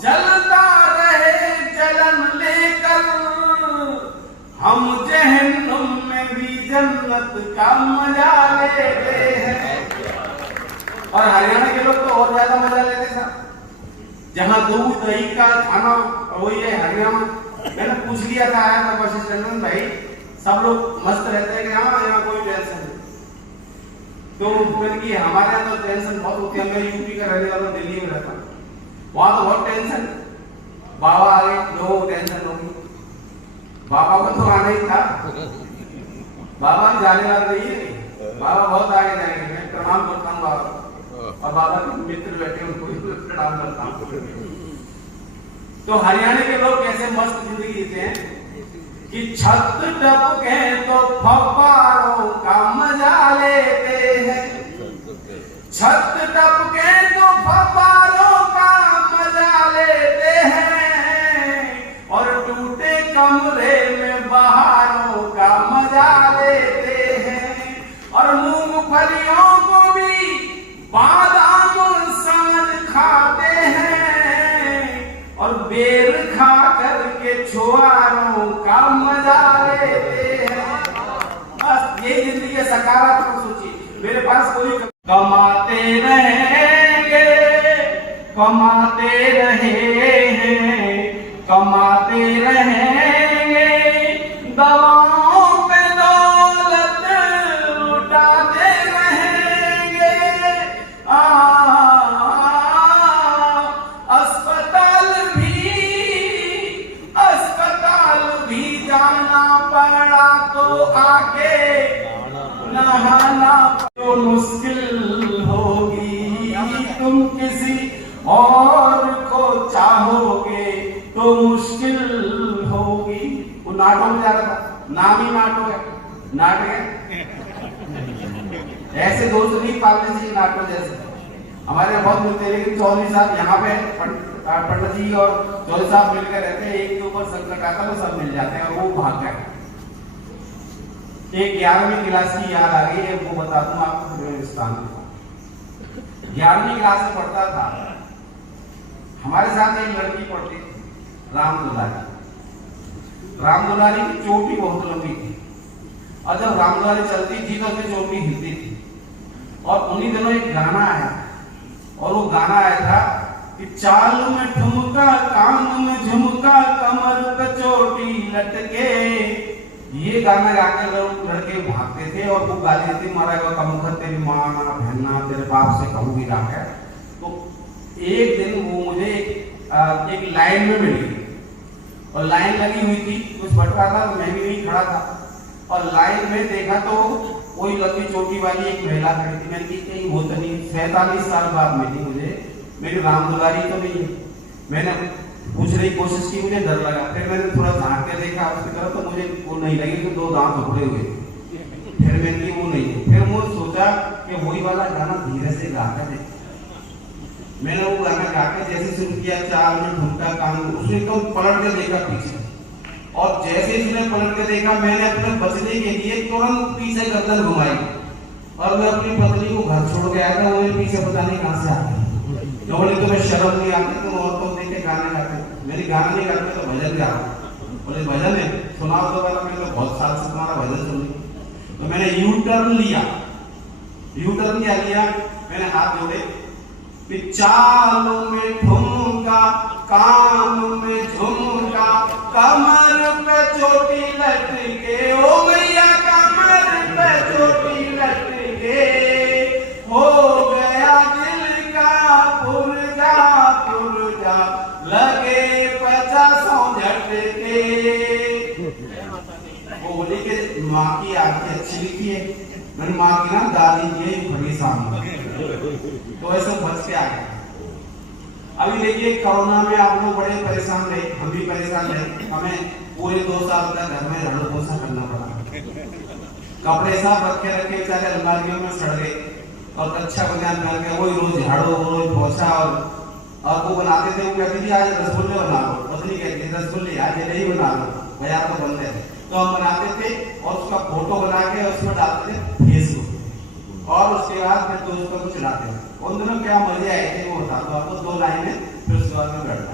जलता रहे जलन लेकर, हम जहन्नुम में भी जन्नत का मजा लेते हैं। और हरियाणा के लोग तो और ज्यादा मजा लेते हैं, जहां दूध दही का खाना वही है हरियाणा। मैंने पूछ लिया था, आया था बस स्टैंड में, भाई सब लोग मस्त रहते हैं कि हाँ यहाँ कोई टेंशन नहीं। तो मैंने की हमारे यहाँ तो टेंशन बहुत होती है, मैं यूपी का रहने वाला, दिल्ली में रहता हूँ, वहां तो बहुत टेंशन। बाबा आ गए, लोगों को टेंशन होगी। बाबा को तो आना ही था, बाबा जाने वाला नहीं है, बाबा बहुत आगे जाएंगे। मैं प्रणाम करता हूँ बाबा, और बाबा के मित्र बैठे उनको प्रणाम करता हूँ। तो हरियाणा के लोग कैसे मस्त जिंदगी जीते हैं कि छत टपके तो फव्वारों का मजा लेते हैं, छत टपके तो फव्वारों का मजा लेते हैं, और टूटे कमरे में बहारों का मजा लेते हैं। और मूंगफलियों को भी बादाम समझ खाते हैं, और बेर खा करके छुआरों का मजा लेते हैं। बस ये जिंदगी है, सकारात्मक सोचिए। मेरे पास कोई कमाते रहेंगे, कमाते रहे हैं, कमाते रहेंगे, दवाओं पे दौलत लुटाते रहेंगे। अस्पताल भी जाना पड़ा तो आके नहाना तो मुश्किल होगी, तुम किसी और को चाहोगे तो मुश्किल होगी। वो नाटो में जा रहा था, नाम ही नाटो है, नाटक है। ऐसे दोस्त नहीं पालने चाहिए नाटो जैसे, हमारे यहाँ बहुत मिलते हैं। लेकिन चौधरी साहब यहाँ पे पंडित जी और चौधरी साहब मिलकर रहते हैं, एक के ऊपर संकट आता है तो सब मिल जाते हैं, और वो भाग गए। एक 11वीं क्लास की याद आ गई है, वो बता दूं आपको। हिंदुस्तान 11वीं क्लास में पढ़ता था, हमारे साथ एक लड़की पढ़ती थी, राम दुलारी। राम दुलारी की चोटी बहुत लंबी थी, और जब राम दुलारी चलती थी तो उसकी चोटी हिलती थी। और उन्हीं दिनों एक गाना आया, और वो गाना आया था कि चाल में ठुमका, कान में झुमका, कमर पे चोटी लटके। ये गाना गाकर लोग लड़के भागते थे, और वो गाली देती, मारा कमुखत तेरी माँ ना बहना, तेरे बाप से कहूँगी जाकर। तो एक दिन वो मुझे एक लाइन में मिली, और लाइन लगी हुई थी, कुछ बट रहा था, मैं भी वहीं खड़ा था, और लाइन में देखा तो कोई लंबी चोटी वाली एक महिला खड़ी थी। मैंने कहीं वो तो नहीं, 47 साल बाद मिली मुझे, मेरी राम दुलारी तो नहीं है। मैंने पूछने की कोशिश की, मुझे डर लगा। फिर मैंने थोड़ा झांक के देखा उसकी तरफ, तो मुझे वो नहीं लगी, तो 2 दांत उखड़े हुए। फिर मैंने वो नहीं है। फिर मुझे सोचा कि वही वाला गाना धीरे से गा कर देख। मैंने वो गाना गा के जैसे शुरू किया, 4 में ढूंढता कान, उसने तो पलट के देखा पीछे, और जैसे ही उसने पलट के देखा, मैंने अपने बचने के लिए तुरंत पीछे गर्दन घुमाई और मैं अपनी पत्नी को घर छोड़ के आया था। वो मेरे पीछे पता नहीं कहां से आ गई। बोले तुम्हें शर्म नहीं आती, तुम औरतों देख के गाने गाते। मेरी गाना नहीं गाते तो भजन गा। बोले भजन है, सुनाओ तो। मैं तो बहुत साल से तुम्हारा भजन सुन रही। तो मैंने यू टर्न लिया। मैंने हाथ जोड़े, चालों में ठुमका, कान में झुमका, कमर पे चोटी लटके, ओ मैया कमर पे चोटी लटके, हो गया दिल का पुरजा, लगे 50 झटके। वो बोली कि माँ की आरती अच्छी लिखी है। मैंने माँ की ना दादी की बड़ी सामने, तो ऐसे बच के आ गया। अभी देखिए कोरोना में आप लोग बड़े परेशान रहे, हम भी परेशान रहे। हमें पूरे 2 साल तक घर में झाड़ू पोछा करना पड़ा। कपड़े साफ रखे बेचारे अलमारियों में सड़ गए, और कच्चा बनियान पहन के वही रोज झाड़ू, रोज पोछा। और वो बनाते थे, वो कहती थी आज रसगुल्ले बना लो, पत्नी कहती थी रसगुल्ले आज नहीं बना लो, बाजार तो बंद है। तो हम बनाते थे और उसका फोटो बना के उसमें डालते थे फेसबुक, और उसके बाद फिर दोस्तों को चलाते थे। उन दिनों क्या मजे आए थे वो बता दो आपको। 2 लाइनें फिर उसके बाद में बैठना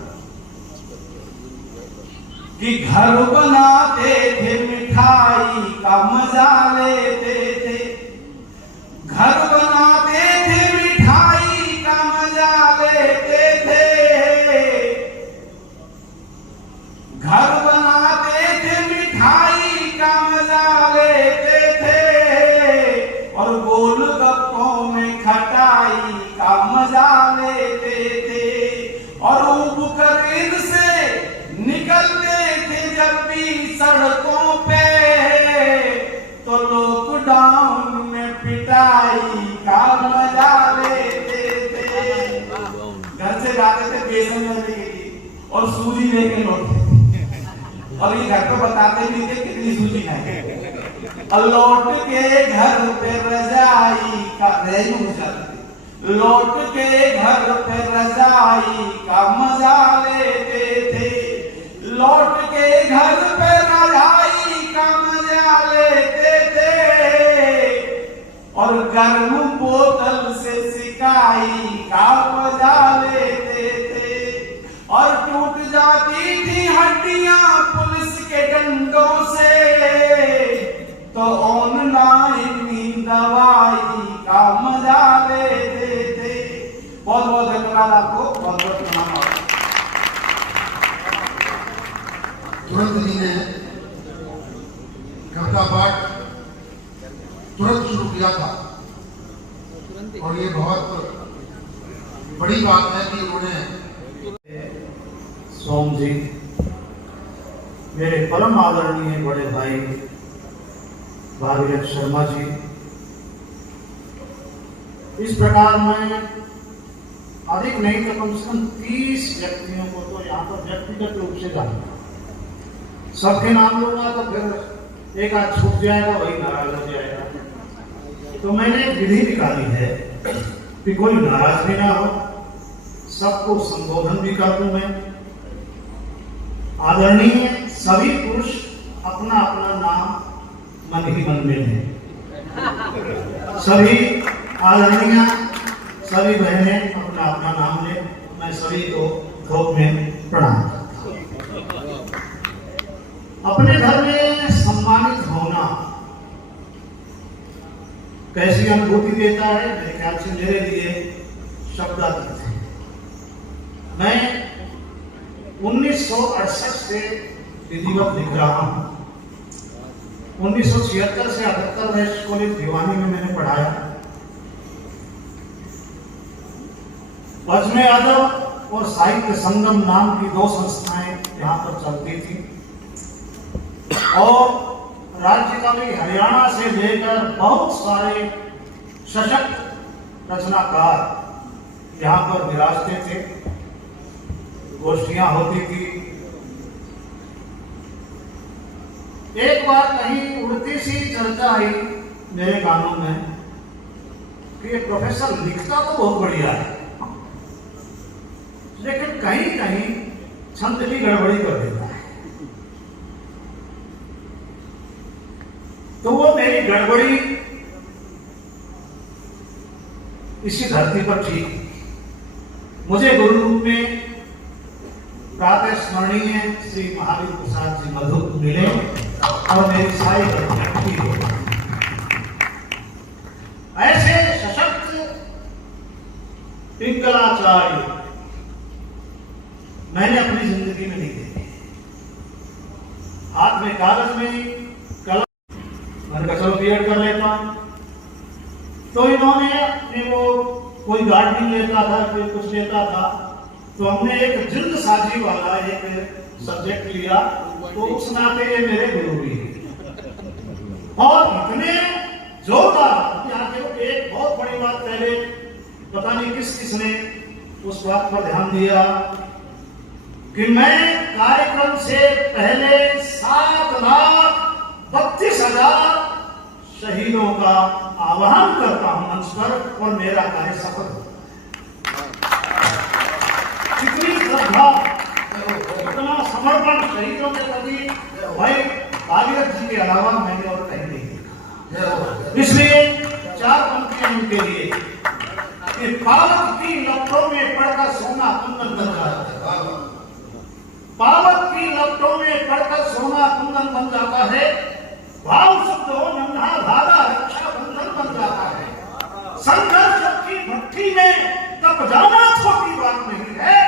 कि घर बनाते थे, मिठाई का मजा लेते थे। घर बनाते थे, मिठाई का मजा लेते थे। घर बनाते थे, मिठाई का मजा लेते थे, और गोलगप्पों में खटाई का मजा लेते थे। और ऊब कर इनसे निकलते थे जब भी सड़कों पे, तो लॉकडाउन में पिटाई का मजा लेते थे। घर से जाते थे बेसन लेने के लिए और सूजी लेके लौटते थे, और ये घर पे बताते भी थे कितनी सूजी खाएंगे। और लौट के घर पे रजाई का लौट के घर पे रजाई का मजा लेते थे। लौट के घर पे रजाई का मजा लेते थे, और गर्म बोतल से सिकाई का मजा लेते थे। और टूट जाती थी हड्डियां पुलिस के डंडों से, तो ऑनलाइन दवाई का मजा लेते थे। बहुत बहुत धन्यवाद आपको, बहुत बहुत प्रणाम। तुरंत जी ने कविता पाठ तुरंत शुरू किया था, और ये बहुत बड़ी बात है कि उन्होंने सोम जी, मेरे परम आदरणीय बड़े भाई भागीरथ शर्मा जी, इस प्रकार मैं अधिक नहीं तो कम से कम 30 व्यक्तियों को तो यहाँ पर व्यक्तिगत रूप से जानता हूँ। सबके नाम लूंगा तो फिर एक आध छूट जाएगा, वही नाराज हो जाएगा। तो मैंने एक विधि निकाली है कि कोई नाराज भी ना हो, सबको संबोधन भी कर दूं मैं। आदरणीय सभी पुरुष अपना अपना नाम मन ही मन में लें। सभी आदरणीय सभी बहनें अपना अपना नाम लें। मैं सभी को थोक में प्रणाम करता हूं। अपने घर में सम्मानित होना कैसी अनुभूति देता है, मेरे ख्याल से मेरे लिए शब्दातीत है। मैं 1968 से विधिवत लिख रहा हूं। 1976 से 78 वैश्य कॉलेज भिवानी में मैंने पढ़ाया। अजमेर यादव और साहित्य संगम नाम की 2 संस्थाएं यहाँ पर चलती थी, और राज्य का भी हरियाणा से लेकर बहुत सारे सशक्त रचनाकार यहाँ पर विराजते थे। गोष्ठियां होती थी। एक बार कहीं उड़ती सी चर्चा आई मेरे कानों में कि ये प्रोफेसर लिखता तो बहुत बढ़िया है, लेकिन कहीं कहीं छंद की गड़बड़ी कर देता है। तो वो मेरी गड़बड़ी इसी धरती पर ठीक मुझे गुरु रूप में प्रातः स्मरणीय श्री महावीर प्रसाद जी मधु मिले और मेरी सारी गलती हो। ऐसे सशक्त पिंगलाचार्य मैंने अपनी जिंदगी में नहीं देखे। हाथ में कागज में कलम, मैंने कहा चलो बीएड कर लेता। तो इन्होंने अपने वो कोई गार्डनिंग लेता था, कोई कुछ लेता था, तो हमने एक जिल्द साजी वाला एक सब्जेक्ट लिया। तो उस नाते ये मेरे गुरु भी और इतने जोरदार एक बहुत बड़ी बात पहले पता नहीं किसने उस बात पर ध्यान दिया कि मैं कार्यक्रम से पहले 7,32,000 शहीदों का आह्वान करता हूं मंच पर और मेरा कार्य सफल हो। कितनी श्रद्धा, इतना समर्पण शहीदों के प्रति भाई भागीरथ जी के अलावा मैंने और कहीं नहीं देखा। इसलिए 4 पंक्तियां उनके लिए कि पावक की लपटों में पड़कर सोना कुंदन बन जाता है। पावक की लपटों में पड़कर सोना कुंदन बन जाता है। भाव शब्द हो नन्हा धागा रक्षा बंधन बन जाता है। संघर्ष की भट्टी में तप जाना छोटी बात नहीं है।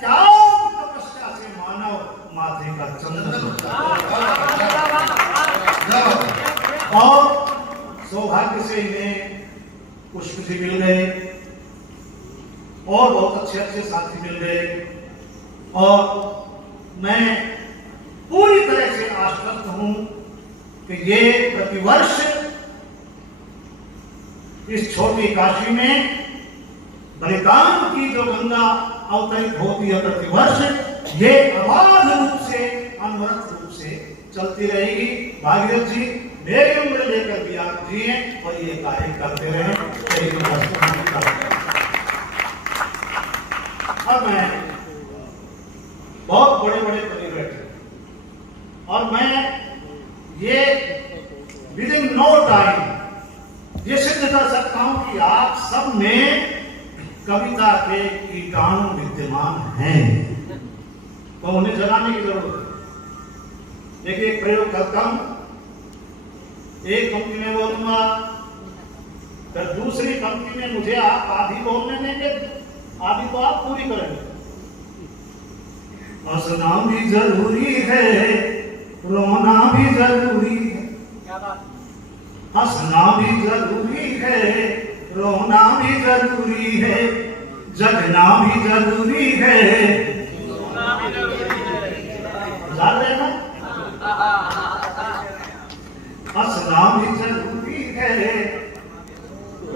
त्याग तपस्या से मानव माथे का चंदन और सौभाग्य से इन्हें पुष्प भी मिल गए और बहुत अच्छे अच्छे साथी मिल गए और मैं पूरी तरह से आश्वस्त हूं कि ये प्रतिवर्ष इस छोटी काशी में बलिदान की जो गंगा अवतरित होती है प्रतिवर्ष, ये अबाध रूप से अनवरत रूप से चलती रहेगी। भागीरथ जी मेरी उम्र लेकर भी आप जिए और ये कार्य करते रहे। अब मैं बहुत बड़े बड़े कवि बैठे और मैं ये विद इन नो टाइम ये सिद्ध कर सकता हूं कि आप सब में कविता के कीटाणु विद्यमान हैं, तो उन्हें जगाने की जरूरत है। देखिए एक प्रयोग करता हूं, एक पंक्ति में बोलूंगा, फिर दूसरी पंक्ति में मुझे आप आधी बोलने देंगे, आधी तो आप पूरी करेंगे। हंसना भी जरूरी है, रोना भी जरूरी है, हंसना भी जरूरी है, रोना भी जरूरी है, जगना भी जरूरी है। जान रहे ना? हंसना भी जरूरी है,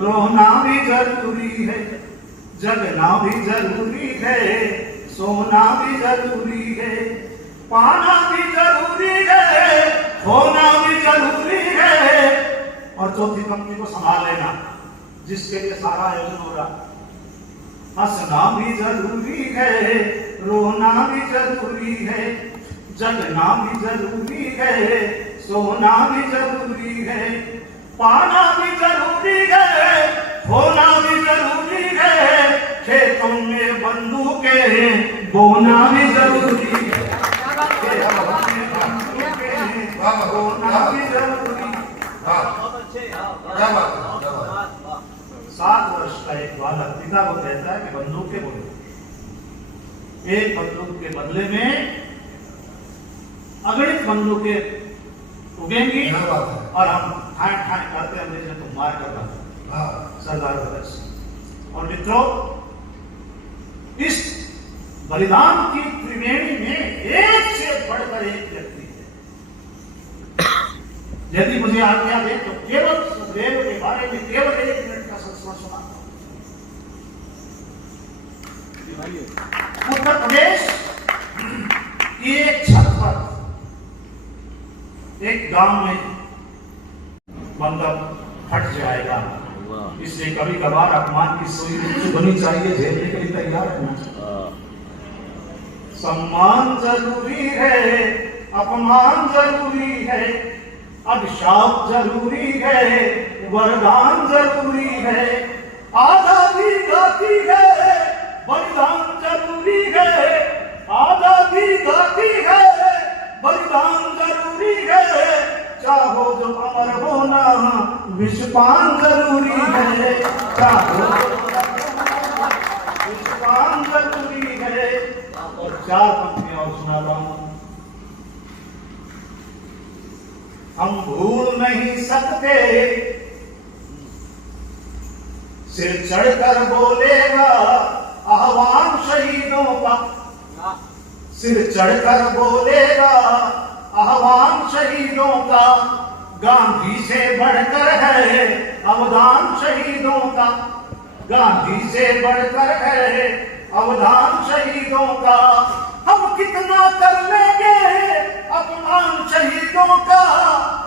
रोना भी जरूरी है, जगना भी जरूरी है, सोना भी जरूरी है, पाना भी जरूरी है, खोना भी जरूरी है। और चौथी पंक्ति को संभाल लेना जिसके लिए सारा आयोजन हो रहा। हंसना भी जरूरी है, रोना भी जरूरी है, जगना भी जरूरी है, सोना भी जरूरी है, पाना भी जरूरी है, खोना भी जरूरी है, खेतों में बंदूकें बोना भी जरूरी है, बोना भी जरूरी है। 7 वर्ष का एक बालक पिता को कहता है कि बंदूक के बोले। एक बंदूक के बदले में अगणित बंदूकें उगेंगी और हम ठाए ठाए करते अंग्रेजों को मार कर सरदार भगत सिंह। और मित्रों, इस बलिदान की त्रिवेणी में एक से बढ़कर एक व्यक्ति है। यदि मुझे आज्ञा दे तो केवल सुखदेव के बारे में केवल 1 मिनट का संस्मरण सुनाता हूं। उत्तर प्रदेश एक गांव में बंदा फट जाएगा। इसलिए कभी कभार अपमान की सुई मृत्यु बनी चाहिए, झेलने के लिए तैयार रहना चाहिए। सम्मान जरूरी है, अपमान जरूरी है, अभिशाप जरूरी है, वरदान जरूरी है, आजादी गाती है, बलिदान जरूरी है, आजादी गाती है, बलिदान जरूरी है, चाहो जो अमर होना विषपान जरूरी है, चाहो विषपान जरूरी है। और 4 पंक्तियां और सुनाता हूं। हम भूल नहीं सकते, सिर चढ़कर बोलेगा आह्वान शहीदों का, सिर चढ़कर बोलेगा आह्वान शहीदों का, गांधी से बढ़कर है अवदान शहीदों का, गांधी से बढ़कर है अवदान शहीदों का। हम कितना कर लेंगे अपमान शहीदों का,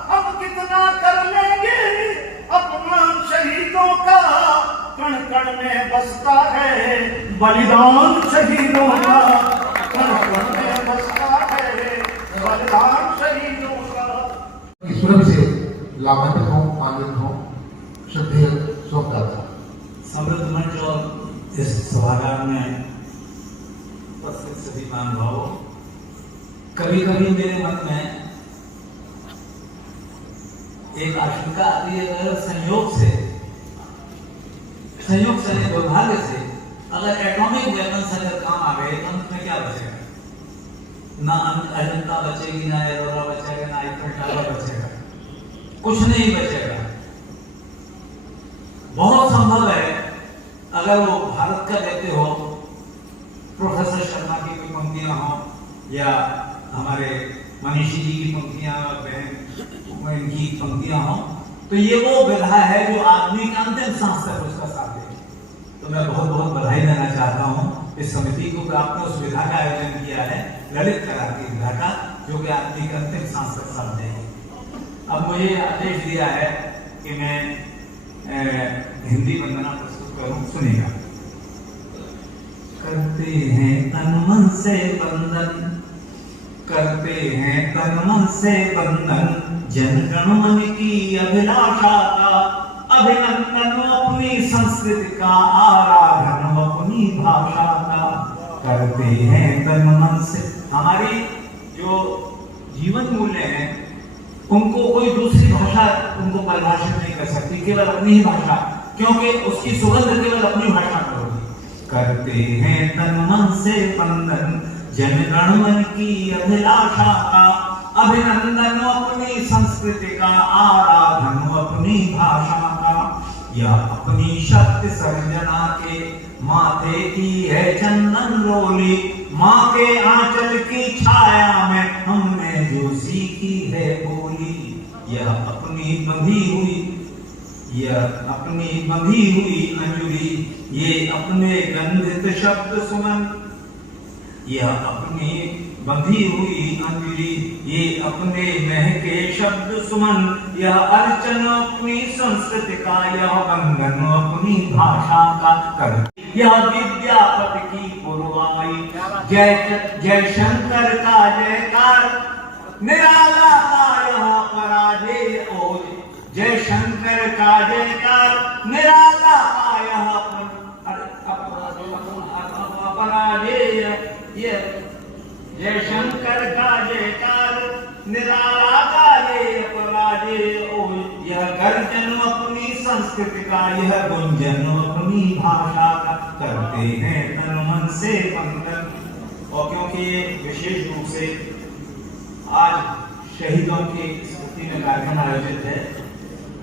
हम कितना कर लेंगे अपमान शहीदों का, कण कण में बसता है बलिदान शहीदों का, कण कण में बसता है बलिदान शहीदों का। ईश्वर से लाभान्वित हो, आनंदित हो, श्रद्धेय शोकदाता। समृद्ध मंच और इस सभागार में उपस्थित सभी महानुभावों, कभी कभी मेरे मन में एक आशंका आती है, अगर संयोग से दुर्भाग्य से अगर एटॉमिक वेपन्स अगर काम आ गए तो अंत में क्या बचेगा? ना अजंता बचेगी, ना एलोरा बचेगा, ना आईफल टावर बचेगा, कुछ नहीं बचेगा। बहुत संभव है अगर वो भारत का देते हो, प्रोफेसर शर्मा की कोई पंक्तियां हो या हमारे मनीषी जी की पंक्तियां, बहन इनकी पंक्तियां हो, तो ये वो विधा है जो आदमी का अंतिम सांस तक उसका साथ दे। तो मैं बहुत बहुत बधाई देना चाहता हूँ इस समिति को कि आपने उस विधा का आयोजन किया है, ललित कला की विधा का, जो कि आदमी का अंतिम सांस तक साथ देगी। अब मुझे आदेश दिया है कि मैं हिंदी वंदना प्रस्तुत करूं, सुनिएगा। करते हैं तन मन से बंधन, करते हैं तन मन से बंधन, जन गण मन की अभिलाषा का, अभिनंदन अपनी संस्कृति का, आराधन अपनी भाषा का। करते हैं तन मन से, हमारी जो जीवन मूल्य हैं उनको कोई दूसरी भाषा उनको परिभाषित नहीं कर सकती, केवल अपनी ही भाषा, क्योंकि उसकी सुगंध केवल अपनी भाषा में होगी। करते हैं तन मन से बंधन, जन गण मन की अभिलाषा का, अभिनंदन अपनी संस्कृति का, आराधन अपनी भाषा का। यह अपनी शक्ति सर्जना के माथे की है चंदन रोली, माँ के आंचल की छाया में हमने जो सीखी है बोली। यह अपनी बंधी हुई, यह अपनी बंधी हुई अंजुरी, ये अपने गंधित शब्द सुमन, यह अपनी बंधी हुई अंजुरी, ये अपने महके शब्द सुमन। यह अर्चन अपनी संस्कृति का, यह बंधन अपनी भाषा का। कर यह विद्यापति की पुरवाई, जय जय शंकर का जयकार, निराला का यह पराजय ओ, जय शंकर का जयकार, निराला का यह पराजय, ये जय शंकर का जयकार, निराला का ये पराजय ओ। यह गर्जन अपनी संस्कृति का, यह गुंजन अपनी भाषा का। करते हैं तन मन से बंधन। और क्योंकि ये विशेष रूप से आज शहीदों की स्मृति में कार्यक्रम आयोजित है,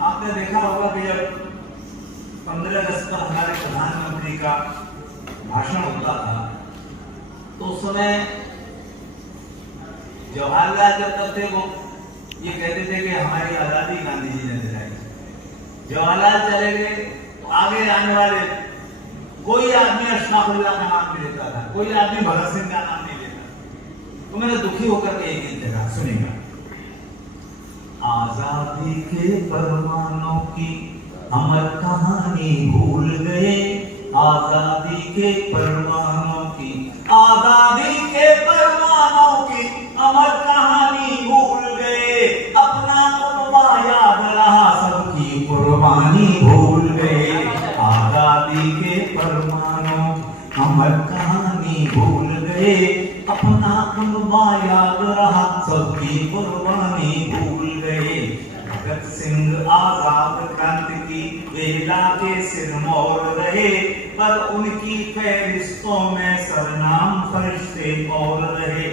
आपने देखा होगा कि जब 15 अगस्त पर हमारे प्रधानमंत्री का भाषण होता था तो उस समय जवाहरलाल जब तक थे वो ये कहते थे कि हमारी आजादी गांधी जी ने दिलाई। जवाहरलाल चले गए तो आगे आने वाले कोई आदमी अशफाकुल्लाह का नाम नहीं लेता था, कोई आदमी भगत सिंह का नाम नहीं लेता। तो मैंने दुखी होकर के एक ही जगह सुनेगा, आजादी के परवानों की अमर कहानी भूल गए, आजादी के परवानों की, आजादी के परवानों की अमर कहानी भूल गए, अपना कुर्बा याद रहा सबकी कुर्बानी भूल गए, आजादी के परवानों अमर कहानी भूल गए, अपना कुर्बा याद रहा सबकी कुर्बानी भूल गए। भगत सिंह आजाद क्रांति की वेला के सिरमौर रहे, पर उनकी फहरिस्तों में सरनाम फरिश्ते और रहे।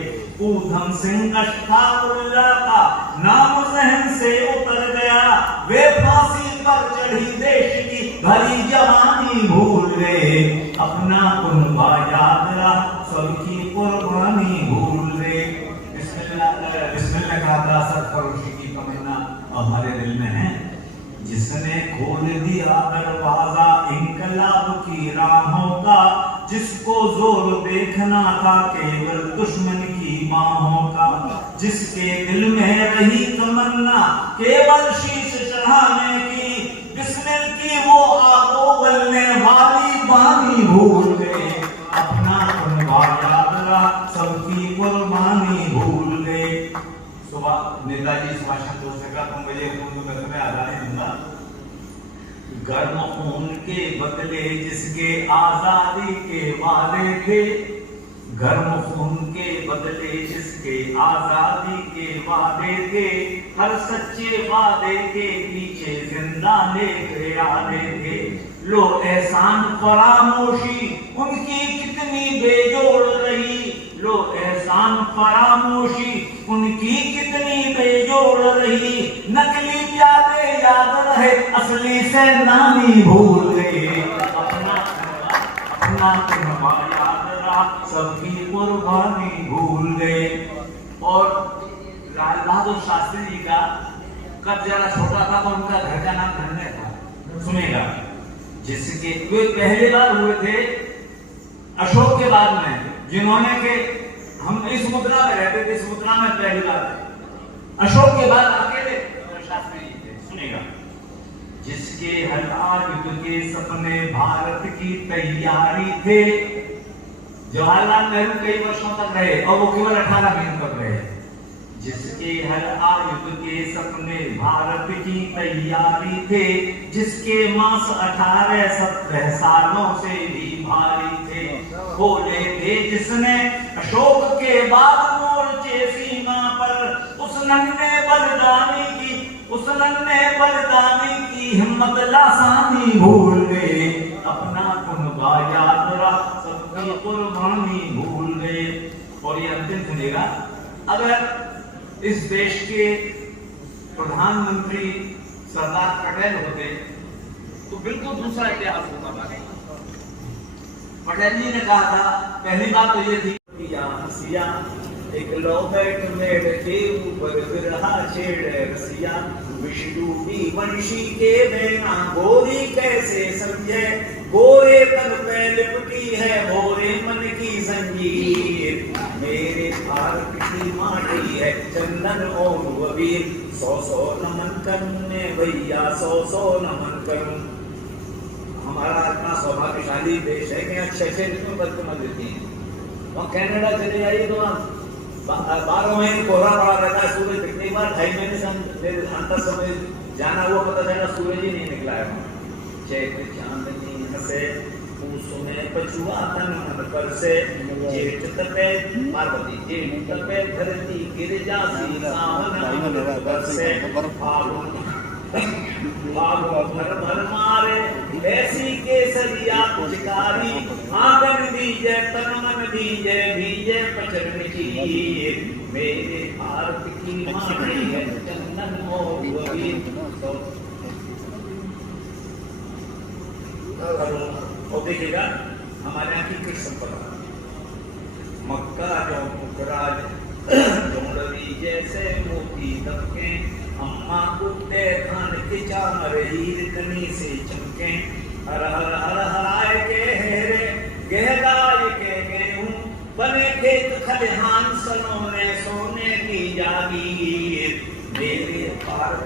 ऊधम सिंह अश्फाकुल्लाह का नाम जहन से उतर गया, वे फांसी पर चढ़ी देश की भरी जवानी भूल गए, अपना कुर्बा याद रहा सबकी कुर्बानी भूल गए। बिस्मिल्लाह का असर फरोशी की तमन्ना हमारे दिल में है, जिसने खोल दिया दरवाजा इनकलाब की राहों का, जिसको जोर देखना था केवल दुश्मन की बाहों का, जिसके दिल में रही तमन्ना केवल शीश चढ़ाने की, बिस्मिल की वो आगो गलने वाली बानी भूल गए, अपना कुर्बा याद रहा सबकी कुर्बानी भूल गए। सुबह नेताजी सुभाष चंद्र बोस का तुम मुझे खून में आजादी दूंगा, गर्म खून के बदले जिसके आजादी के वादे थे, गर्म खून के बदले जिसके आजादी के वादे थे, हर सच्चे वादे के पीछे जिंदा लेके आने थे। लो एहसान फरामोशी उनकी कितनी बेजोड़ रही, लो एहसान फरामोशी उनकी कितनी बेजोड़ रही, नकली प्यादे याद रहे असली से नामी भूल गए, अपना कुर्बा याद रहा सबकी कुर्बानी भूल गए। और लाल बहादुर शास्त्री जी का कद जरा छोटा था तो उनका घर का नाम धन्य था, सुनेगा, जिसके वे पहली बार हुए थे अशोक के बाद में, जिन्होंने के हम इस मुद्रा में रहते थे, इस मुद्रा में पहली बार अशोक के बाद अकेले शास्त्री जी थे, सुनेगा। जिसके हर आयुध के सपने भारत की तैयारी थे, जवाहरलाल नेहरू कई वर्षों तक रहे और वो केवल 18 महीने तक रहे। जिसके हर आयुध के सपने भारत की तैयारी थे, जिसके मास 18-17 सालों से भी भारी थे, बोले थे जिसने अशोक के बाद मोर्चे सीमा पर, उस नन्हे बलिदानी की, उस नन्हे बलिदानी की हिम्मत लासानी भूल गए, अपना कुर्बा याद रहा सबकी कुर्बानी भूल गए। और ये अंतिम सुनेगा, अगर इस देश के प्रधानमंत्री सरदार पटेल होते तो बिल्कुल दूसरा इतिहास होता था। पटेल जी ने कहा था, पहली बात तो ये थी, हसिया एक लौबैठ मेढ़ के ऊपर बिरहा छेड़ रसिया, विष्णुवी वंशी के बेना गोरी कैसे समझे, गोरे तन पे लिपटी है गोरे मन की जंजीर, मेरे भारत की माटी है चंदन और अबीर, 100 नमन करने भैया 100 नमन करूं। हमारा इतना सौभाग्यशाली देश है कि अच्छे ऋतु बदकमल देती है। वहाँ कनाडा चले जाइए तो 12 महीने कोहरा पड़ा रहता है, सूरज कितनी बार 2.5 महीने से अंतर समय जाना हुआ पता चला सूरज ही नहीं निकला है। चैत्र चांदनी हंसे में पछुआ तन मन पर से, जेठ तपे पार्वती जेठ तपे धरती गिरजा सी सावन अमृत बरसे, भर भर मारे ऐसी केसरिया पुचकारी, आंगन दीजे तन मन दीजे भीजे पचर मिठी, मेरे भारत की माटी है चंदन और अबीर। और देखिएगा हमारे यहाँ की कृष्ण संपदा, मक्का जो पुखराज जोड़वी जैसे मोती दबके, अम्मा कुत्ते खान के चामर हीर कनी से चमके, हर हर हर हराए के हेरे गहराए के गेहूं, बने खेत खलिहान सनों ने सोने की जागीर, मेरे भारत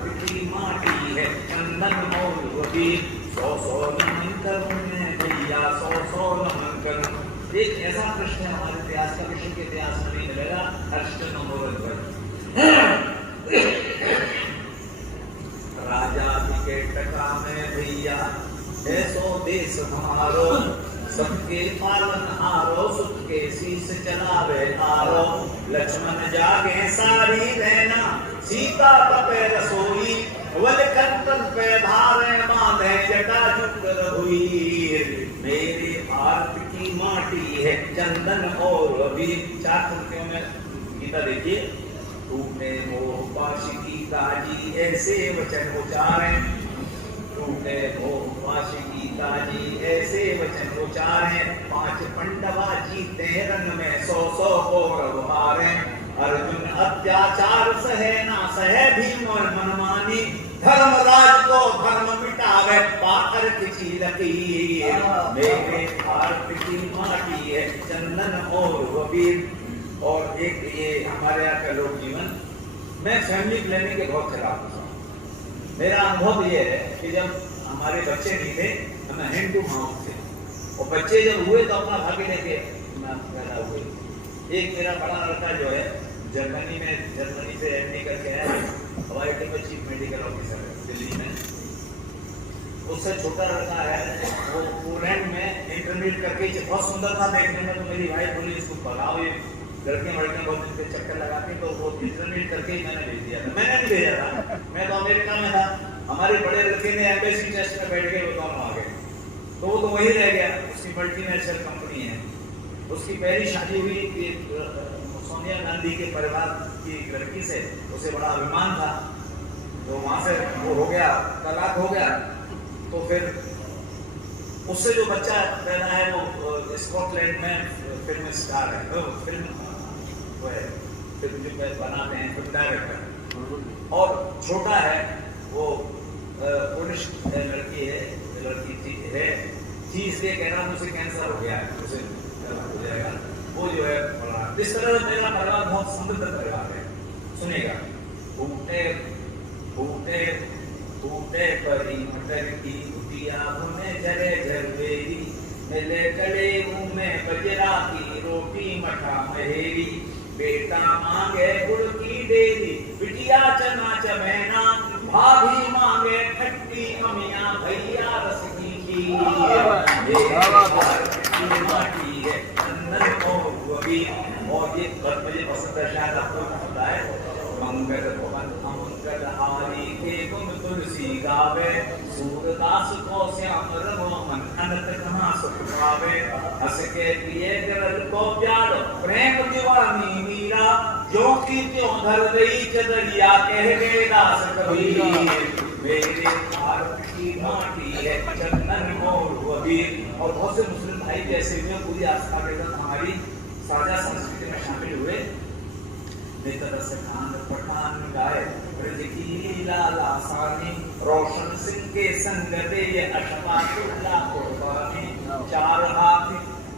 वीर, 100 नमन करूं मैं भैया, 100 नमन करूं। एक ऐसा प्रश्न है हमारे इतिहास का, विश्व के इतिहास में नहीं मिलेगा, अर्जुन नमोरत राजा के टका में भैया, ऐसो देश हमारो, सबके पालन हारो, सुख के शीस चलावे तारो। लक्ष्मण जागे सारी रहना, सीता तपे रसोई, वल कंटन पे धारे बांधे जटा जुगर हुई। मेरे भारत की माटी है चंदन और अबीर। 4 पंक्तियों में गीता देखिए। टूटे मोह पाश की काजी, ऐसे वचन उचारे, टूटे मोह पाश की काजी, ऐसे वचन उचारे। 5 पांडवा जीते रंग में, 100 कौरव हारे। अर्जुन अत्याचार सहे ना सहे, भीम और मनमानी, धर्मराज को धर्म मिटावे, पाकर किसी लकीर। मेरे भारत की माटी है चंदन और वीर। और एक ये हमारे यहाँ का लोक जीवन, मैं फैमिली प्लानिंग के बहुत खिलाफ हूँ। मेरा अनुभव ये है कि जब हमारे बच्चे नहीं थे, हम हैंड टू माउथ थे, और बच्चे जब हुए तो अपना भाग्य लेके पैदा हुए। एक मेरा बड़ा लड़का जो है जर्मनी से एमडी करके आया, हवाई अड्डे में चीफ मेडिकल ऑफिसर है दिल्ली में। उससे छोटा लड़का है, वो पोलैंड में इंटरमीडिएट करके बहुत सुंदर था देखने में, तो मेरी वाइफ बोली इसको भगाओ, ये लड़कियां बहुत दिन से चक्कर लगाती, तो वो इंटरमीडिएट करके ही मैंने भेज दिया था। मैंने नहीं भेजा था, मैं तो अमेरिका में था। हमारे बड़े लड़के ने एम्बेसी टेस्ट में बैठ गए, वो दोनों आ गए, तो वो तो वही रह गया। उसकी मल्टीनेशनल कंपनी है। उसकी पहली शादी हुई सोनिया गांधी के परिवार की एक लड़की से, उसे बड़ा अभिमान था, तो वहां से वो हो गया, तलाक हो गया। तो फिर उससे जो बच्चा पैदा है वो स्कॉटलैंड में फिल्म स्टार है, वो फिल्म जो बनाते हैं, फिल्म डायरेक्टर। और छोटा है वो पुलिस लड़की है, चीज के कहना उसे कैंसर हो गया है, उसे हो जाएगा। वो जो है इस तरह मेरा परिवार बहुत समृद्ध परिवार है। सुनिएगा। फूटे फूटे फूटे परी मटर की कुटिया, बुने झरे झरबेरी, मिले गले मुंह में बजरा की रोटी मठा महेरी। बेटा मांगे गुड़ की डेरी, बिटिया चना चमेना, भाभी मांगे खट्टी अमिया, भैया रस की खीर। माटी है चंदन और वीर। और ये मुझे पसंद है, शायद आपको पता है। मंगल भवन अमंगल हारी, के गुण तुलसी गावे, सूरदास को श्याम रघुमन, अनंत कहाँ सुख पावे। हंस के प्रिय गरल को प्यार, प्रेम दीवानी मीरा, जो की त्यों धर गई चदरिया, कह गए दास कबीर। मेरे भारत की माटी है चंदन और वीर। और बहुत से मुस्लिम भाई जैसे भी पूरी आस्था के साथ हमारी साझा संस्कृति में शामिल हुए। खान पठान गाए, ब्रज की लीला लासानी, रोशन सिंह के संग दे अशफाकुल्ला कुर्बानी। 4 हाथ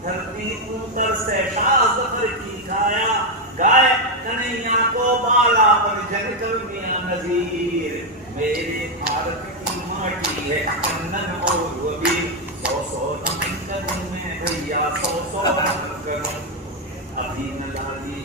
धरती ऊपर से शाज़फर की खाया, गाय कन्हैया को बाला पर जन कर मियां नज़ीर। मेरे भारत की माटी है चंदन और वीर। 100 नमन करूं मैं भैया, 100 नमन करूं। अभी न लाली